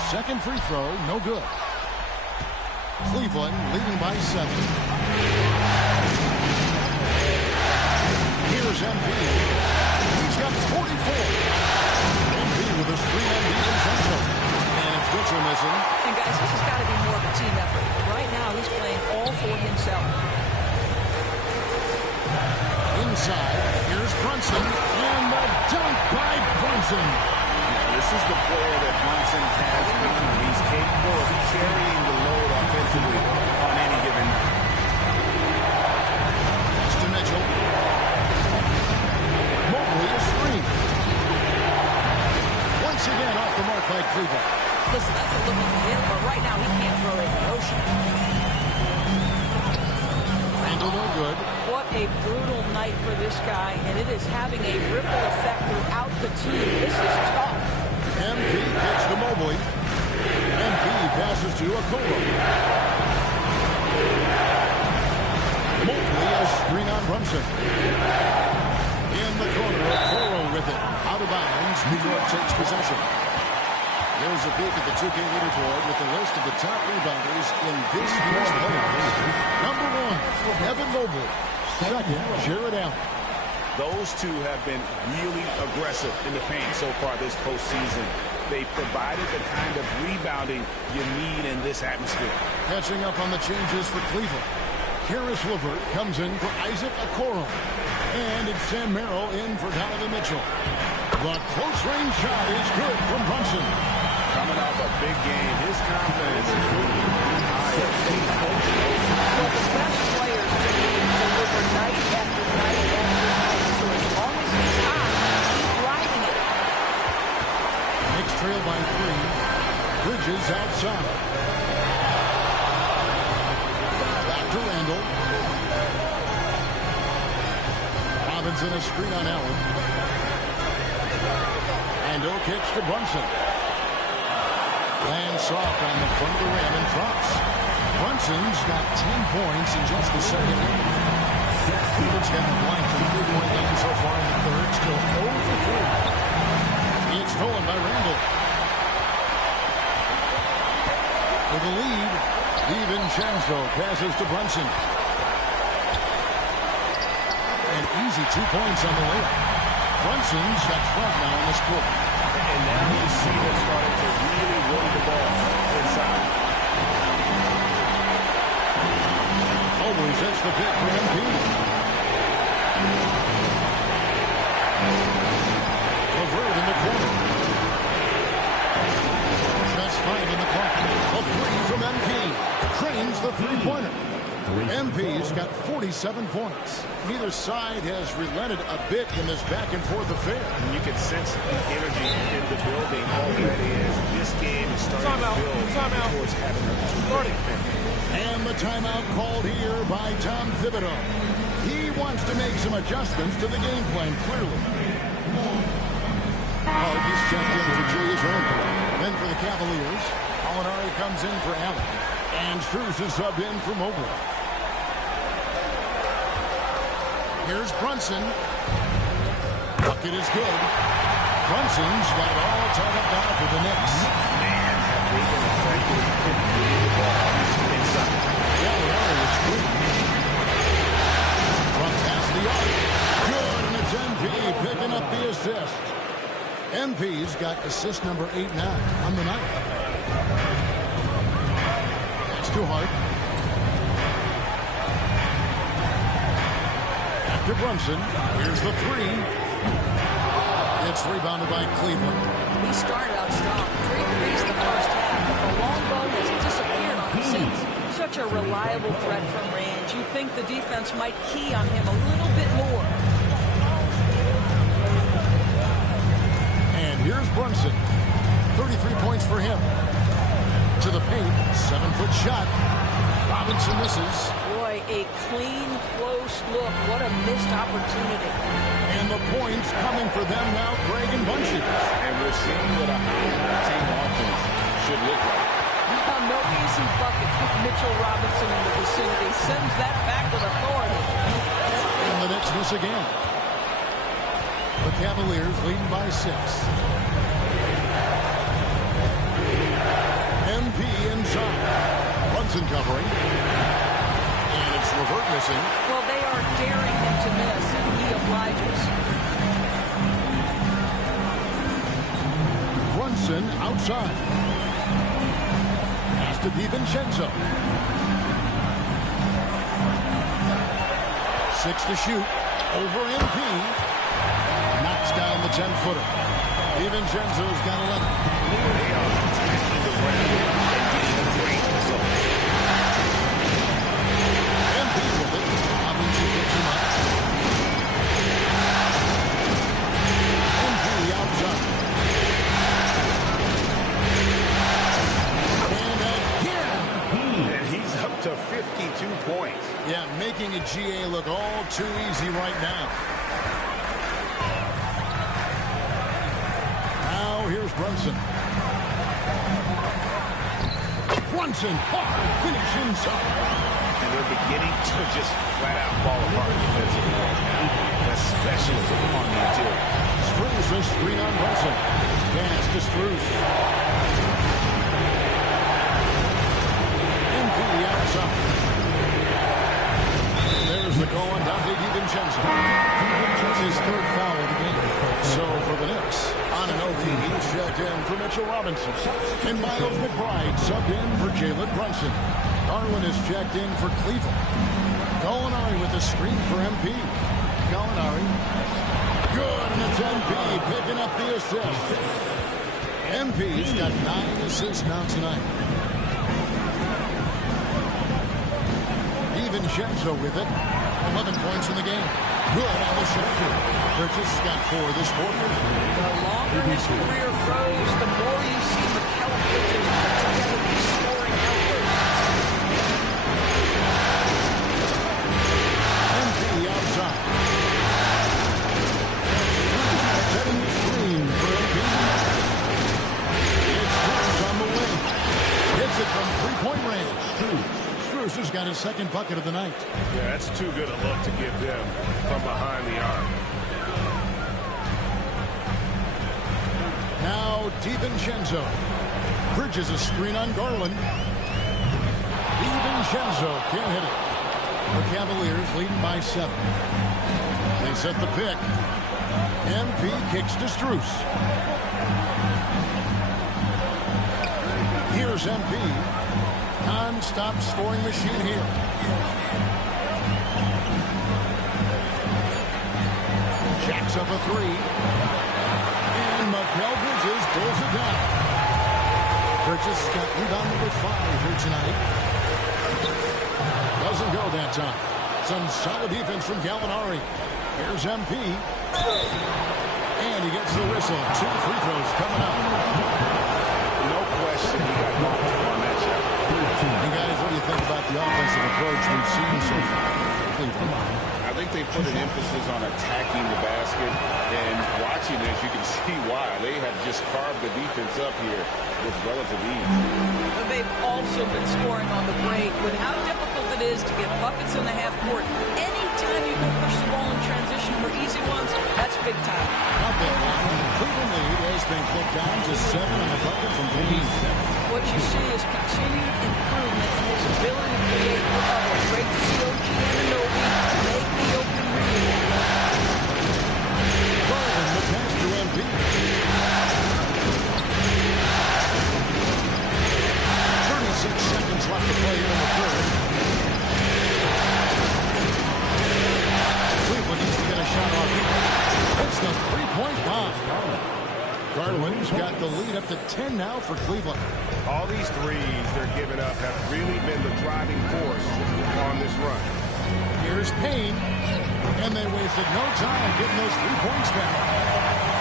Second free throw, no good. Cleveland leading by 7. Here's MP. He's got 44. MP with a screen on DiVincenzo. And it's Mitchell missing. And guys, this has got to be more of a team effort. Right now, he's playing all for himself. Inside, here's Brunson. And the dunk by Brunson. This is the player that Brunson has become. He's capable of carrying the load offensively on any given night. Pass to Mitchell. Mobley a screen. Once again off the mark by Cleveland. Listen, that's a look at him, but right now he can't throw it in the ocean. Randle no good. What a brutal night for this guy, and it is having a ripple effect throughout the team. This is tough. MP kicks to Mobley. MP passes to Okoro. Mobley a screen on Brunson. In the corner, Okoro with it. Out of bounds, New York takes possession. Here's a peek at the 2K leaderboard with the list of the top rebounders in this year's playoffs. Number 1, Evan Mobley. Second, Jared Allen. Those two have been really aggressive in the paint so far this postseason. They provided the kind of rebounding you need in this atmosphere. Catching up on the changes for Cleveland. Karis LeVert comes in for Isaac Okoro. And it's Sam Merrill in for Donovan Mitchell. The close-range shot is good from Brunson. Coming off a big game, his confidence is really high. Well, the best players to me deliver night after night after night. So as long as he's hot, keep riding it. Knicks trail by 3. Bridges outside. Back to Randle. Robinson a screen on Allen. Randle kicks to Brunson. Lands soft on the front of the rim and drops. Brunson's got 10 points in just the second half. Cleveland's gotten blank from three-point land so far in the third. Still 0 for 3. It's stolen by Randle. For the lead, DiVincenzo passes to Brunson. An easy 2 points on the layup. Brunson's got 12 now in this quarter. And now you see them starting to really roll the ball inside. sets the pick for MP. Levert in the corner. That's 5 in the clock. A 3 from MP. Drains the three-pointer. MP's got 47 points. Neither side has relented a bit in this back-and-forth affair. And you can sense the energy in the building already as this game is starting to build towards having a terrific finish. And the timeout called here by Tom Thibodeau. He wants to make some adjustments to the game plan, clearly. He's checked in for Julius Randle. Then for the Cavaliers, Molinari comes in for Allen. And Strus is subbed in for Mobley. Here's Brunson. Bucket is good. Brunson's got it all tied up now for the Knicks. Man, have they been effective in moving the ball inside. Gallinari is free. From past the arc. Good, and it's MP picking up the assist. MP's got assist number 8 now on the night. That's too hard. To Brunson. Here's the 3. It's rebounded by Cleveland. He started out strong. 3 threes in the first half, but the long ball has disappeared on him since. Such a reliable threat from range. You think the defense might key on him a little bit more. And here's Brunson. 33 points for him. To the paint. 7-foot shot. Robinson misses. Boy, a clean, close look. What a missed opportunity. And the points coming for them now, Craig and Bunches. And we're seeing what a high-team offense should look like. No easy buckets with Mitchell Robinson in the vicinity. Sends that back with authority. And the Knicks miss again. The Cavaliers leading by 6. MP inside. Brunson covering. And it's Levert missing. Well, they are daring him to miss, and he obliges. Brunson outside. Pass to DiVincenzo. 6 to shoot. Over MP. Knocks down the 10-footer. DiVincenzo's got 11. They are attacking the rim and getting great results. MP with it. Robinson picks him up. MP outside. And again. And he's up to 52 points. Yeah, making a GA look all too easy right now. Now here's Brunson. Brunson, hard finish inside. And they're beginning to just flat out fall apart defensively right now, especially on the interior. Strus a screen on Brunson. Pass to Strus. MP outside. There's the call on Dante DiVincenzo. That's his 3rd foul of the game. So for the Knicks, Anunoby, he's checked in for Mitchell Robinson. And Miles McBride subbed in for Jalen Brunson. Garland is checked in for Cleveland. Gallinari with a screen for MP. Gallinari. Good, and it's MP picking up the assist. MP's got 9 assists now tonight. DiVincenzo with it. 11 points in the game. Good on the shot. Bridges got 4 this quarter. The longer his career grows, the more you see Mikal Bridges put together these scoring outbursts. MP outside. Setting the screen for MP. It's Strus on the wing. Hits it from 3-point range. Strus has got his 2nd bucket of the night. Yeah, that's too good a look to give them from behind the arc. Now DiVincenzo. Bridges a screen on Garland. DiVincenzo can't hit it. The Cavaliers leading by 7. They set the pick. MP kicks to Strus. Here's MP. Non-stop scoring machine here. puts up a three. And Mikal Bridges pulls it down. Bridges has got rebound number 5 here tonight. Doesn't go that time. Some solid defense from Gallinari. Here's MP. And he gets the whistle. 2 free throws coming up. No question he got marked on that shot. And guys, what do you think about the offensive approach we've seen so far? I think they put an emphasis on attacking the basket, and watching this, you can see why. They have just carved the defense up here with relative ease. But they've also been scoring on the break. With how difficult it is to get buckets in the half court, anytime you can push the ball in transition for easy ones, that's big time. Up that line, the Cleveland lead has been clipped down to 7 on the bucket from Green. What you see is continued improvement in his ability to create for others. Great to see OG Anunoby make the open read. Garland, the pass to MP. 36 seconds left to play here in the third. Cleveland needs to get a shot off here. It's the three-point bomb. Garland's got the lead up to 10 now for Cleveland. All these threes they're giving up have really been the driving force on this run. Here's Payne, and they wasted no time getting those 3 points back.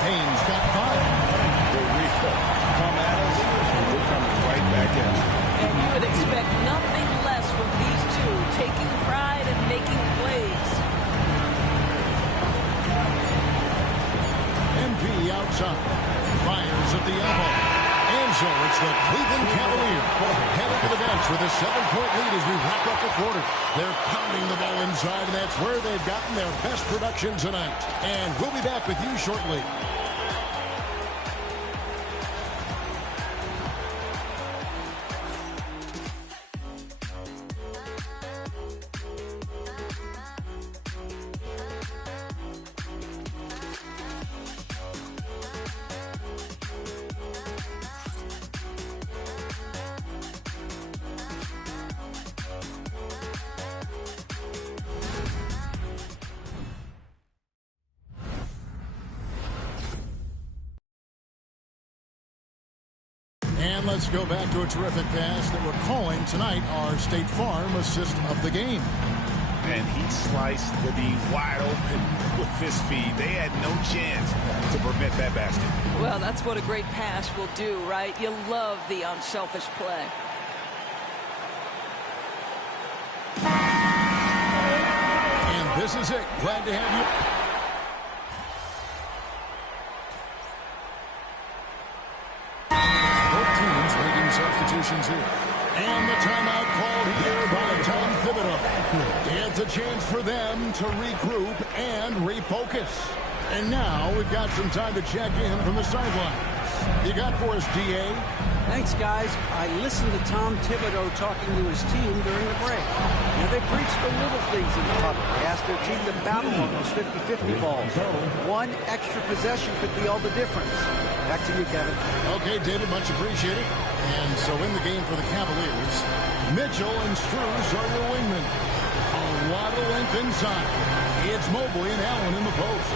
Payne's got 5. The refill. Come at us, and we're coming right back at you. And you would expect nothing less from these two, taking pride and making plays. MP outside. Fires at the elbow. And so it's the Cleveland Cavaliers headed to the bench with a 7-point lead as we wrap up the quarter. They're pounding the ball inside, and that's where they've gotten their best production tonight. And we'll be back with you shortly. And let's go back to a terrific pass that we're calling tonight our State Farm assist of the game. And he sliced the D wide open with his feet. They had no chance to prevent that basket. Well, that's what a great pass will do, right? You love the unselfish play. And this is it. Glad to have you. Substitutions here. And the timeout called here by Tom Thibodeau. It's a chance for them to regroup and refocus. And now we've got some time to check in from the sidelines. You got for us, D.A.? Thanks, guys. I listened to Tom Thibodeau talking to his team during the break. Now, they preached the little things in the huddle. They asked their team to battle on those 50-50 balls. One extra possession could be all the difference. Back to you, Kevin. Okay, David, much appreciated. And so in the game for the Cavaliers, Mitchell and Strus are your wingmen. A lot of length inside. It's Mobley and Allen in the post.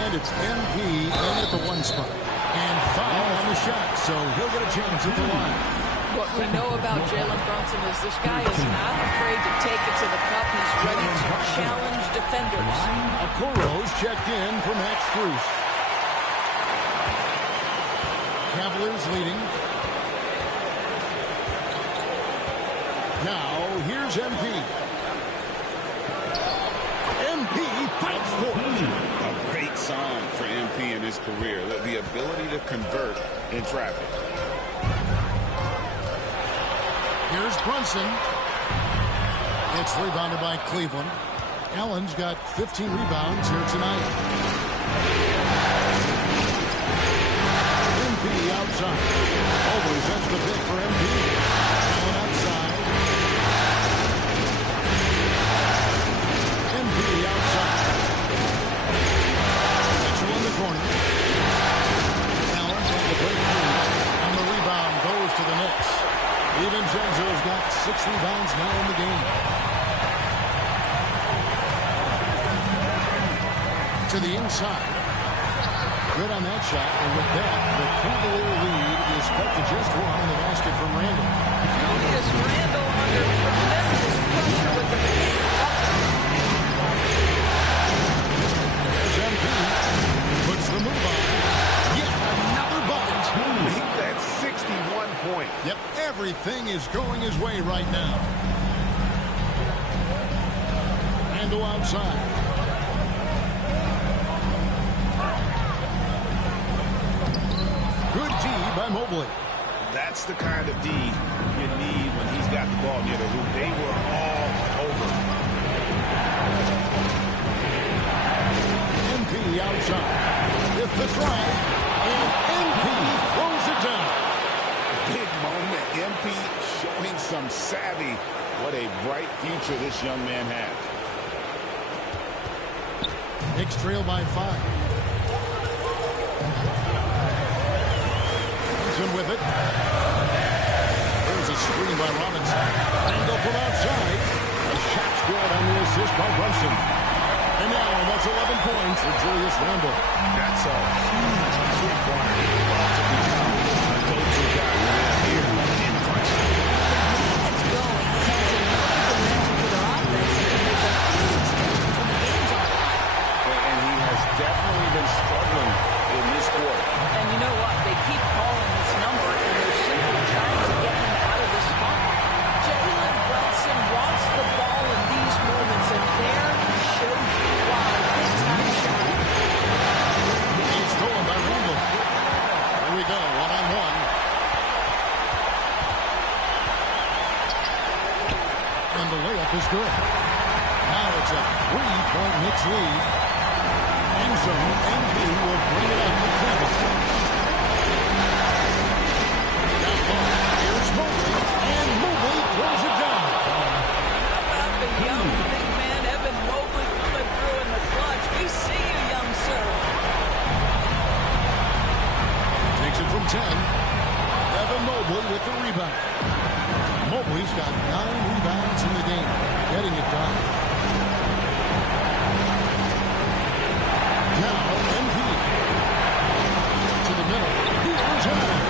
And it's MP in at the 1 spot. And foul on the shot, so he'll get a chance at the line. What we know about Jalen Brunson is this guy is not afraid to take it to the cup. He's ready to challenge defenders. Okoro's checked in for Max Strus. Cavaliers leading. Now, here's MP. MP fights for it. A great sign for MP in his career, the ability to convert in traffic. Here's Brunson. It's rebounded by Cleveland. Allen's got 15 rebounds here tonight. MP outside. Mobley sets the pick for MP. Allen outside. MP outside. Mitchell in the corner. Allen trying to break through. And the rebound goes to the Knicks. DiVincenzo's got 6 rebounds now in the game. To the inside. Good on that shot, and with that, the Cavalier lead is cut to just one in the basket from Randle. Julius Randle under tremendous pressure with the big There's MP. Puts the move on. Yet another bucket. Make that 61 point. Yep, everything is going his way right now. Randle outside. Good D by Mobley. That's the kind of D you need when he's got the ball near the hoop. They were all over. MP outside. With the drive, and MP throws it down. Big moment. MP showing some savvy. What a bright future this young man has. Knicks trail by 5. With it. There's a screen by Robinson. Randle from outside. A shot scored on the assist by Brunson. And now that's 11 points for Julius Randle. That's a huge three-pointer. He ought to become a go-to guy right here in crunch time. Let's go. He has another dimension to their offense and can make a huge difference when the game's on. And he has definitely been struggling in this quarter. And you know what? They keep calling his number, and they're simply trying to get him out of this spot. Jalen Brunson wants the ball in these moments, and there he shows you why. Big time shot. He's stolen by Randle. Here we go, one-on-one. And the layup is good. Now it's a 3-point Knicks lead. End zone, MP will bring it up to Cleveland. Down low, here's Mobley, and Mobley throws it down. How about the young big man, Evan Mobley, coming through in the clutch? We see you, young sir. Takes it from 10. Evan Mobley with the rebound. Mobley's got 9 rebounds in the game, getting it done. Now, MP. To the middle. Here's Allen.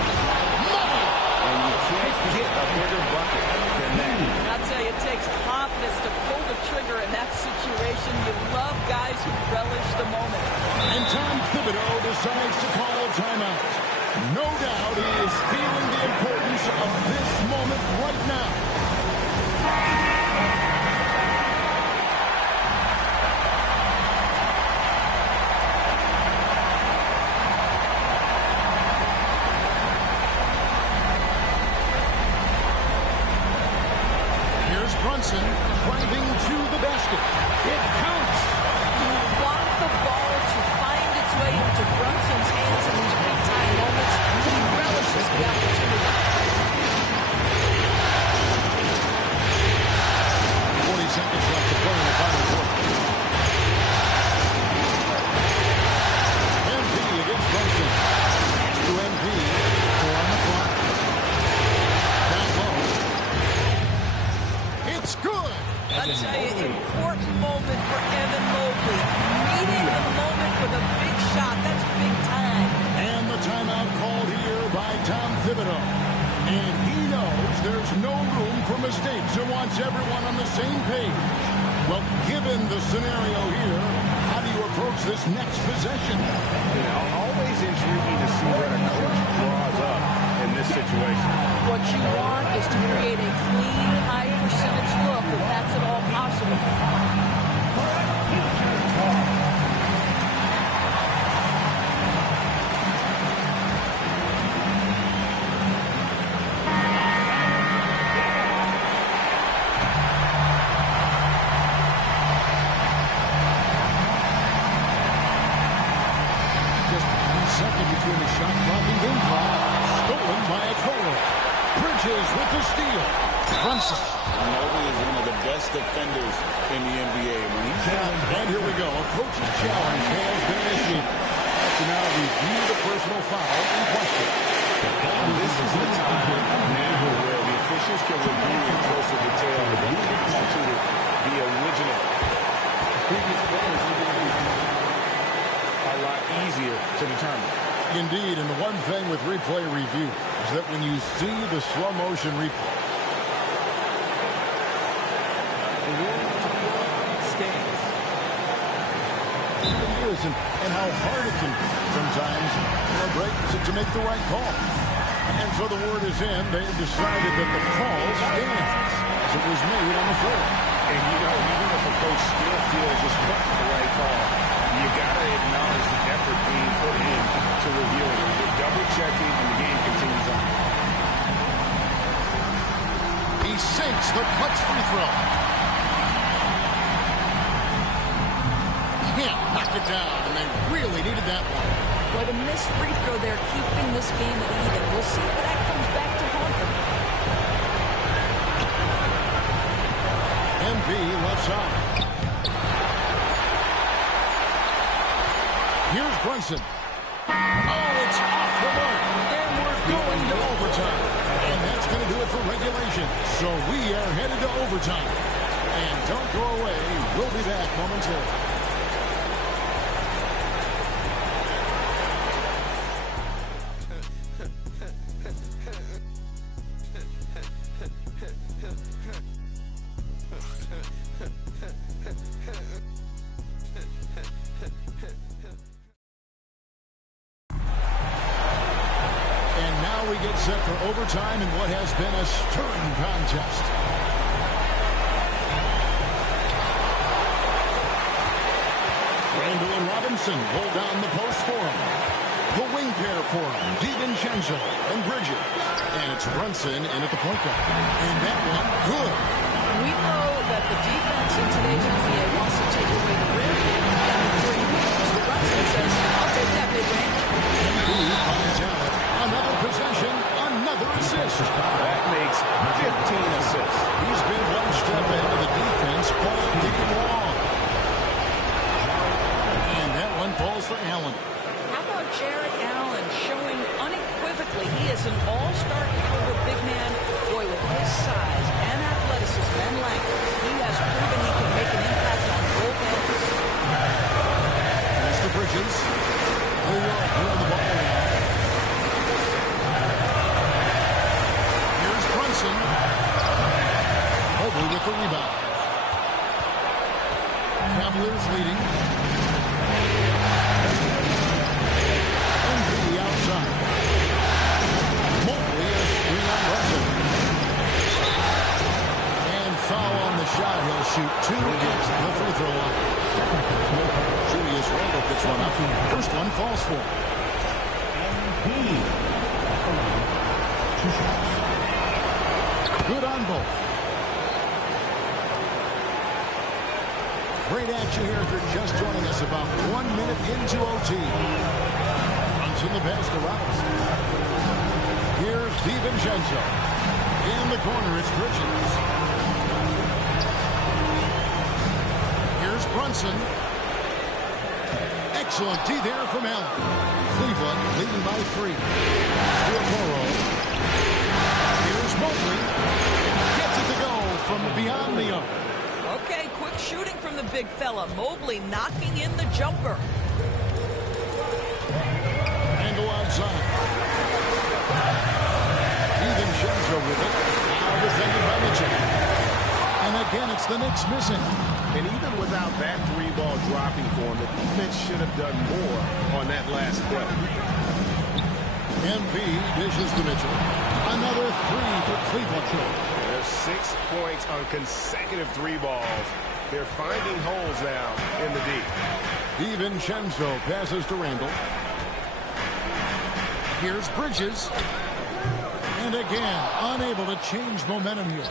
Mobley. And you can't get a bigger bucket than that. I'll tell you, it takes confidence to pull the trigger in that situation. You love guys who relish the moment. And Tom Thibodeau decides to call a timeout. No doubt he is feeling the importance of this moment right now. Here's Brunson driving to the basket. It counts. You want the ball to find its way into Brunson's hands in these big-time moments. He relishes the opportunity. 40 seconds left to play in the final quarter. MP against Brunson. Pass to MP. 4 on the clock. Down low. It's good. I tell you, important moment for Evan Mobley. Meeting the moment with a big shot. That's big time. And the timeout called here by Tom Thibodeau. And he knows there's no room for mistakes and wants everyone on the same page. Well, given the scenario here, how do you approach this next possession? Always intriguing to see what a coach draws up in this situation. What you want is to create a clean, high-percentage look, if that's at all possible. Just 1 second between the shot clock and game clock. Stolen by a Kohler. Bridges with the steal. Brunson. Mobley is one of the best defenders in the NBA. When he's And here we go. A coaching challenge has been initiated. To now review the personal foul in question. And this is the time now where the officials can review in closer detail who constituted the original. previous players, a lot easier to determine. Indeed, and the one thing with replay review is that when you see the slow motion replay, The rule stands. it is and how hard it can be sometimes to make the right call. And so the word is in. They have decided that the call stands as it was made on the floor. And even if a coach still feels it's not the right call, you got to acknowledge the effort being put in to review it. You're double-checking, and the game continues on. He sinks the clutch free throw. Can't knock it down, and they really needed that one. Well, the missed free throw there, keeping this game at even. We'll see if that comes back to haunt them. MV left side. Here's Brunson. Oh, it's off the mark. And we're going to overtime. And that's going to do it for regulation. So we are headed to overtime. And don't go away. We'll be back momentarily. Set for overtime in what has been a stirring contest. Randall and Robinson hold down the post for him. The wing pair for him, DiVincenzo and Bridges. And it's Brunson in at the point guard. And that one, good. We know that the defense in today's NBA wants to take away the rim. Mr. Brunson says, I'll take that mid-range. Who finds out? Another possession, another assist. That makes 15 assists. He's been one step ahead of the defense all game long. And that one falls for Allen. How about Jarrett Allen showing unequivocally he is an all-star caliber big man? Boy, with his size and athleticism and length, he has proven he can make an impact on both ends. Mr. Bridges. New York moving the ball now. Mobley with the rebound. Cavaliers leading. MV outside. Mobley is screen on Russell. And foul on the shot. He'll shoot two against the free throw line. Julius Randle gets one up. First one falls for him. Good on both. Great action here if you're just joining us. About 1 minute into OT. Runs in the pass to Robinson. Here's DiVincenzo. In the corner, it's Bridges. Here's Brunson. Excellent D there from Allen. Cleveland leading by 3. Steele-Toro. Here's Mobley. Gets it to go from beyond the arc. Okay, quick shooting from the big fella. Mobley knocking in the jumper. Angle outside. DiVincenzo with it. Now defended by Mitchell. And again, it's the Knicks missing. And even without that 3-ball dropping for him, the defense should have done more on that last play. MV dishes to Mitchell. Another 3 for Cleveland. There's 6 points on consecutive 3 balls. They're finding holes now in the deep. DiVincenzo passes to Randall. Here's Bridges. And again, unable to change momentum here.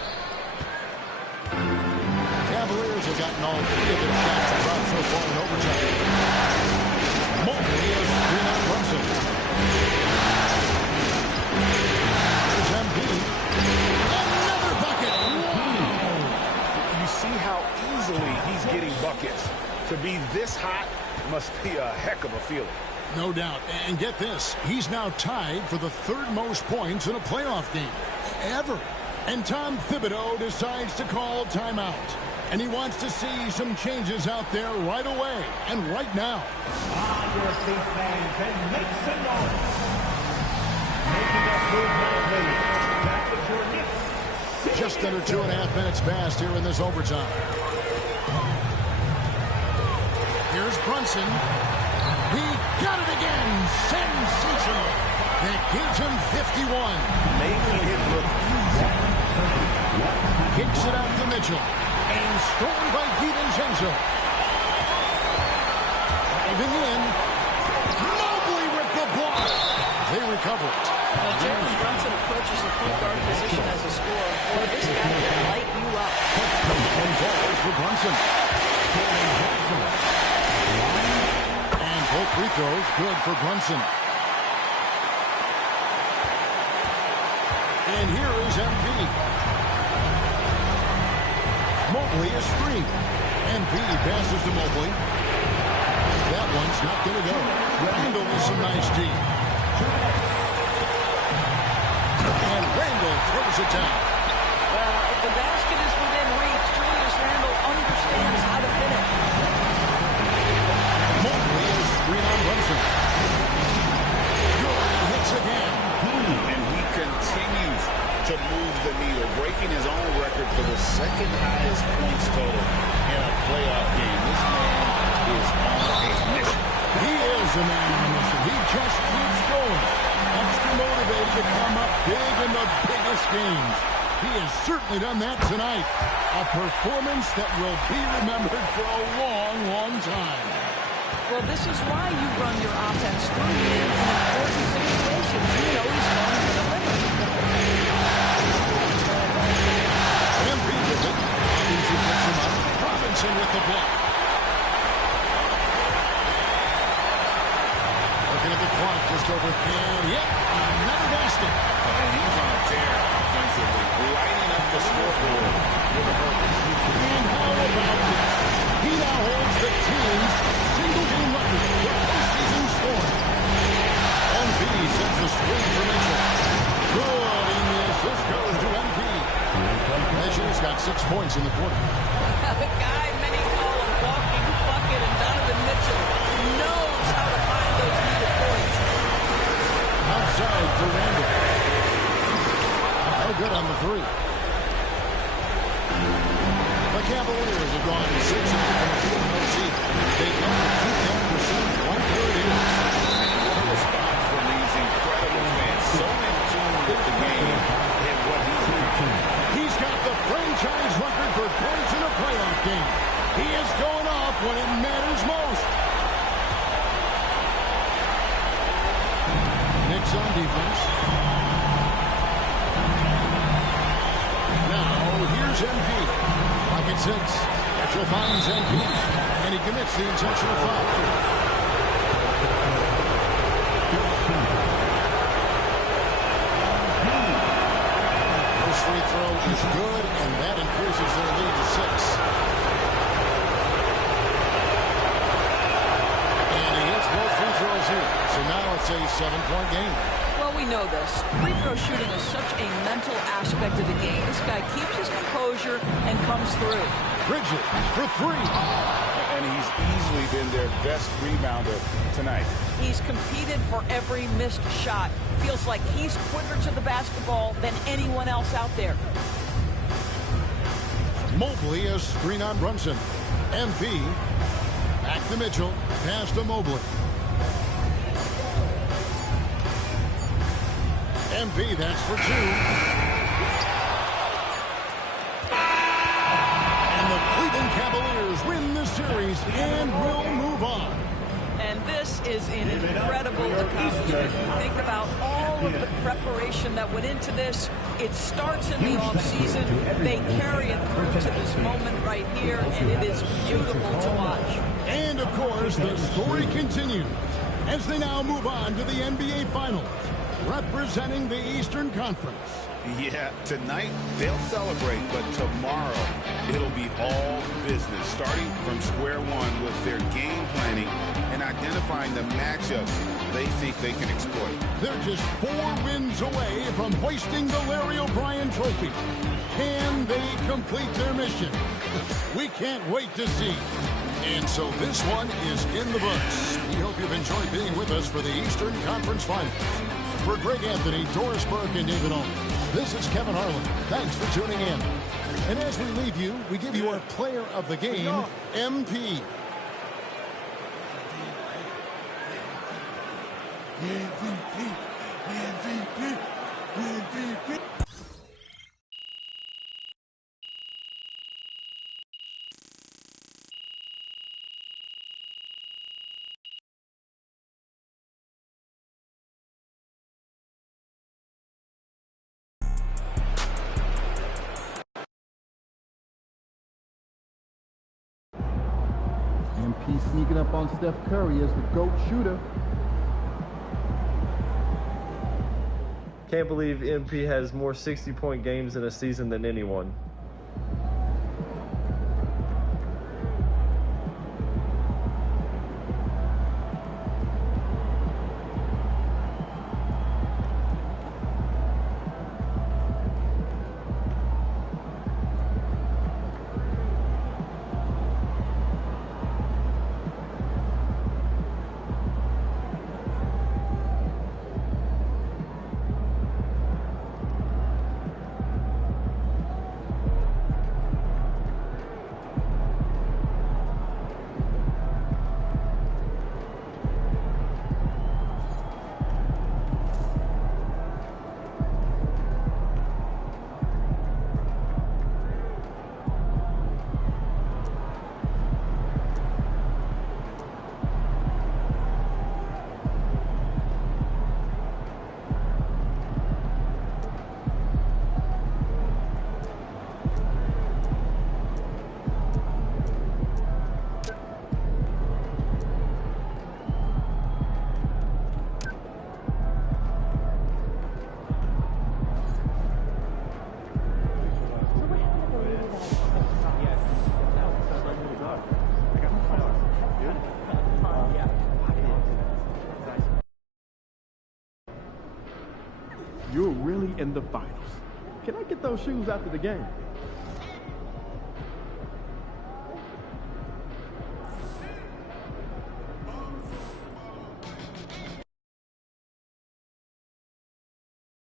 Cavaliers have gotten all 3 of their shots dropped so far in overtime. Mobley is screen on Brunson. Here's MV. Another bucket. Wow. You see how easily he's getting buckets. To be this hot must be a heck of a feeling. No doubt. And get this, he's now tied for the 3rd most points in a playoff game ever. And Tom Thibodeau decides to call timeout. And he wants to see some changes out there right away and right now. On your feet, fans, and make some noise. Making a move now, please. Back with your Knicks. Just under 2.5 minutes passed here in this overtime. Here's Brunson. He got it again. Sensational. That gives him 51. Making it look easy. Kicks it out to Mitchell. And stolen by DiVincenzo. Driving in. Mobley with the block. They recover it. Now, Jalen Brunson approaches the point guard position as a scorer. Boy, this guy can light you up. And balls for Brunson. And both free throws good for Brunson. And here is MP. Mobley is screen. MP passes to Mobley. That one's not going to go. Randall with some nice D. And Randall throws it down. Well, if the basket is within reach, Julius Randle understands how to finish. Mobley is screen on Brunson. Good hits again. And he continues to move the needle, breaking his own record for the second highest points total in a playoff game. This man is on a mission. He is a man on a mission. He just keeps going. Extra motivated to come up big in the biggest games. He has certainly done that tonight. A performance that will be remembered for a long, long time. Well, this is why you run your offense through him in important situations. You know he's going to the limit. MP with it. Robinson picks him up. Robinson with the block. Looking at the clock just over. And yep, another basket. And he's on a tear offensively, lighting up the scoreboard with a purpose. And how about this? He now holds the team's single-game record for postseason scoring. MP sends the screen for Mitchell. Good, and the assist goes to MP. Mitchell's got 6 points in the quarter. The guy many call a walking bucket, and Donovan Mitchell knows how to find those needed points. Outside for Randall. No good on the three. The Cavaliers have gone 6-0 from a 4-0 They've gone to 210%, 1/3 innings. What a response from these incredible fans. So in tune with the game and what he's doing. He's got the franchise record for points in a playoff game. He is going off when it matters most. Knicks on defense. Now, here's MP. Pocket 6. Mitchell finds MP. And he commits the intentional foul. First free throw is good, and that increases their lead to 6. And he hits both free throws here. So now it's a 7-point game. Well, we know this. Free throw shooting is such a mental aspect of the game. This guy keeps his composure and comes through. Bridges for 3. And he's easily been their best rebounder tonight. He's competed for every missed shot. Feels like he's quicker to the basketball than anyone else out there. Mobley is screen on Brunson. MP back to Mitchell. Pass to Mobley. MP, that's for 2. And the Cleveland Cavaliers win the series and will move on. And this is an incredible accomplishment. Think about all of the preparation that went into this. It starts in the offseason. They carry it through to this moment right here, and it is beautiful to watch. And, of course, the story continues as they now move on to the NBA Finals, representing the Eastern Conference. Yeah, tonight they'll celebrate, but tomorrow it'll be all business, starting from square one with their game planning and identifying the matchups they think they can exploit. They're just 4 wins away from hoisting the Larry O'Brien Trophy. Can they complete their mission? we can't wait to see. And so this one is in the books. We hope you've enjoyed being with us for the Eastern Conference Finals. For Greg Anthony, Doris Burke, and David Allman, this is Kevin Harlan. Thanks for tuning in. And as we leave you, we give you our player of the game, MP. MVP. MP sneaking up on Steph Curry as the GOAT shooter. Can't believe MP has more 60-point games in a season than anyone. You're really in the finals. Can I get those shoes after the game?